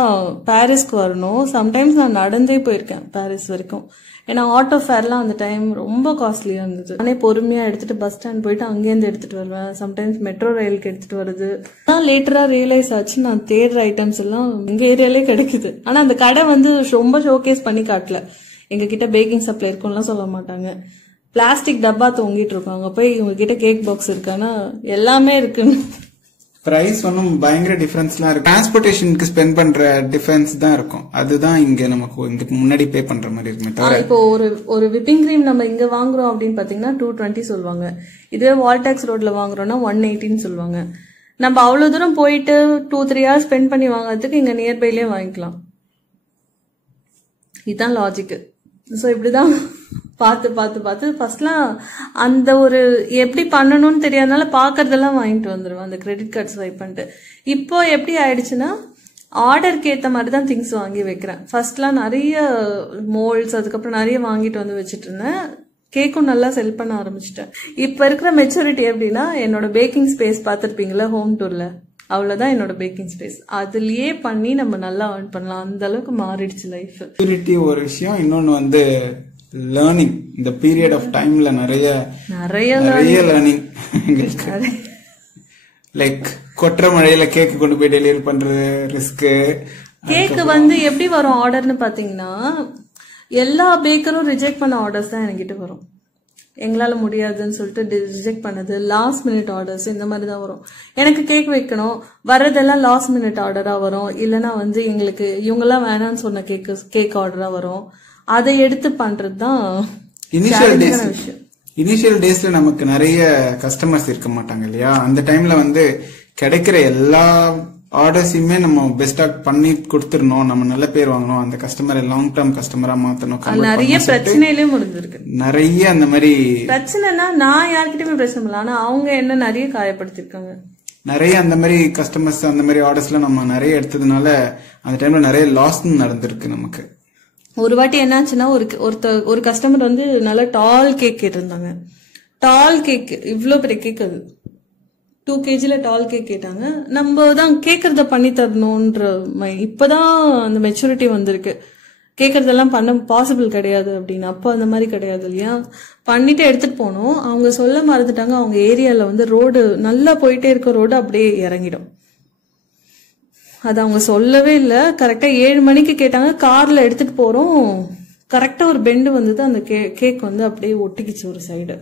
பாரிஸ்க்கு வரணும். சம்டைம்ஸ் நான் நடந்தே போயிருக்கேன் பாரிஸ் வரைக்கும். ஏன்னா ஆட்டோ ஃபேர்லாம் அந்த டைம் ரொம்ப காஸ்ட்லியா இருந்தது. நானே பொறுமையா எடுத்துட்டு பஸ் ஸ்டாண்ட் போயிட்டு அங்கேருந்து எடுத்துட்டு வருவேன். சம்டைம்ஸ் மெட்ரோ ரயிலுக்கு எடுத்துட்டு வருது. நான் லேட்டரா ரியலைஸ் ஆச்சு, நான் தேடுற ஐட்டம்ஸ் எல்லாம் எங்க ஏரியாலே கிடைக்குது. ஆனா அந்த கடை வந்து ரொம்ப ஷோகேஸ் பண்ணி காட்டல. எங்க கிட்ட பேக்கிங் சப்ளை இருக்கும்லாம் சொல்ல மாட்டாங்க. பிளாஸ்டிக் டப்பா தொங்கிட்டு இருக்கும். அங்க போய் உங்ககிட்ட கேக் பாக்ஸ் இருக்கானா, எல்லாமே இருக்குன்னு. பிரைஸ் ஒன்னும் பயங்கர டிஃபரன்ஸ்லாம் இருக்கு. டிரான்ஸ்போர்டேஷனுக்கு ஸ்பெண்ட் பண்ற டிஃபரன்ஸ் தான் இருக்கும். அதுதான் இங்க நமக்கு இதுக்கு முன்னாடி பே பண்ற மாதிரி இருக்குமே தவிர. இப்போ ஒரு விப்பிங் கிரீம் நம்ம இங்க வாங்குறோம் அப்படின்னு பாத்தீங்கன்னா 220 சொல்லுவாங்க. இதுவே வால்டாக்ஸ் ரோட்ல வாங்குறோம்னா 118 சொல்லுவாங்க. நம்ம அவ்வளவு தூரம் போயிட்டு 2-3 hours ஸ்பெண்ட் பண்ணி வாங்குறதுக்கு இங்க நியர்பைலயே வாங்கிக்கலாம். இதுதான் லாஜிக். ஸோ இப்படிதான் பார்த்து ஃபர்ஸ்ட்லாம் அந்த ஒரு எப்படி பண்ணணும்னு தெரியாதனால பாக்குறதெல்லாம் வாங்கிட்டு வந்துருவேன், அந்த கிரெடிட் கார்டு ஸ்வைப் பண்ணிட்டு. இப்போ எப்படி ஆயிடுச்சுன்னா ஆர்டருக்கு ஏற்ற மாதிரி தான் திங்ஸ் வாங்கி வைக்கிறேன். ஃபர்ஸ்ட்லாம் நிறைய மோல்ட்ஸ் அதுக்கப்புறம் நிறைய வாங்கிட்டு வந்து வச்சுட்டு இருந்தேன். கேக்கும் நல்லா செல் பண்ண ஆரம்பிச்சிட்டேன். இப்ப இருக்கிற மெச்சூரிட்டி எப்படின்னா, என்னோட பேக்கிங் ஸ்பேஸ் பார்த்துருப்பீங்களா ஹோம் டூர்ல, அவ்வளவுதான் என்னோட பேக்கிங் ஸ்பேஸ். அதுலயே பண்ணி நம்ம நல்லா earn பண்ணலாம். அந்த அளவுக்கு மாறிடுச்சு லைஃப். மெச்சூரிட்டி ஒரு விஷயம், இன்னொன்னு வந்து லேர்னிங். இந்த பீரியட் ஆஃப் டைம்ல நிறைய லேர்னிங் லைக் கொற்ற மழையில கேக் கொண்டு போய் டெலிவரி பண்றது ரிஸ்க். கேக் வந்து எப்படி வரும் ஆர்டர்னு பாத்தீங்கன்னா, எல்லா பேக்கரும் ரிஜெக்ட் பண்ண ஆர்டர்ஸ் தான் என்கிட்ட வரும். எங்களால முடியாதுன்னு சொல்லிட்டு ரிஜெக்ட் பண்ணது, லாஸ்ட் மினிட் ஆர்டர்ஸ் இந்த மாதிரி தான் வரும். எனக்கு கேக் வைக்கணும், வர்றதெல்லாம் லாஸ்ட் மினிட் ஆர்டரா வரும். இல்லைன்னா வந்து எங்களுக்கு இவங்கெல்லாம் வேணாம்னு சொன்ன கேக் ஆர்டரா வரும். அதை எடுத்து பண்றது தான் விஷயம். இனிஷியல் டேஸ்ல நமக்கு நிறைய கஸ்டமர்ஸ் இருக்க மாட்டாங்க இல்லையா? அந்த டைம்ல வந்து கிடைக்கிற எல்லா ஆர்டர்ஸையுமே நம்ம பெஸ்டா பண்ணி கொடுத்துடணும், நம்ம நல்ல பேர் வாங்கணும், அந்த கஸ்டமரை லாங் டேர்ம் கஸ்டமரா மாத்தணும். நிறைய பிரச்சனையிலே முடிஞ்சிருக்கு. நிறைய அந்த மாதிரி பிரச்சனைனா நான் யார்கிட்டயுமே பிரச்சனை பண்ணல, ஆனா அவங்க என்ன நிறைய காயப்படுத்திருக்காங்க. நிறைய அந்த மாதிரி கஸ்டமர்ஸ் அந்த மாதிரி ஆர்டர்ஸ்ல நம்ம நிறைய எடுத்ததுனால அந்த டைம்ல நிறைய லாஸ் நடந்திருக்கு நமக்கு. ஒரு வாட்டி என்னாச்சுன்னா ஒரு கஸ்டமர் வந்து நல்ல டால் கேக் கேட்டிருந்தாங்க. டால் கேக், இவ்வளவு பெரிய கேக், அது 2 kg டால் கேக் கேட்டாங்க. நம்ம தான் கேட்கறத பண்ணி தரணும்ன்ற இப்பதான் அந்த மெச்சூரிட்டி வந்திருக்கு. கேட்கறதெல்லாம் பண்ண பாசிபிள் கிடையாது அப்படின்னு. அப்போ அந்த மாதிரி கிடையாது இல்லையா. பண்ணிட்டு எடுத்துட்டு போனோம். அவங்க சொல்ல மறந்துட்டாங்க, அவங்க ஏரியால வந்து ரோடு நல்லா போயிட்டே இருக்க ரோடு அப்படியே இறங்கிடும். அது அவங்க சொல்லவே இல்லை. கரெக்டா 7 மணிக்கு கேட்டாங்க, கார்ல எடுத்துட்டு போறோம். கரெக்டா ஒரு பெண்டு வந்தது, அந்த கேக் வந்து அப்படியே ஒட்டிக்கிச்சு ஒரு சைடு.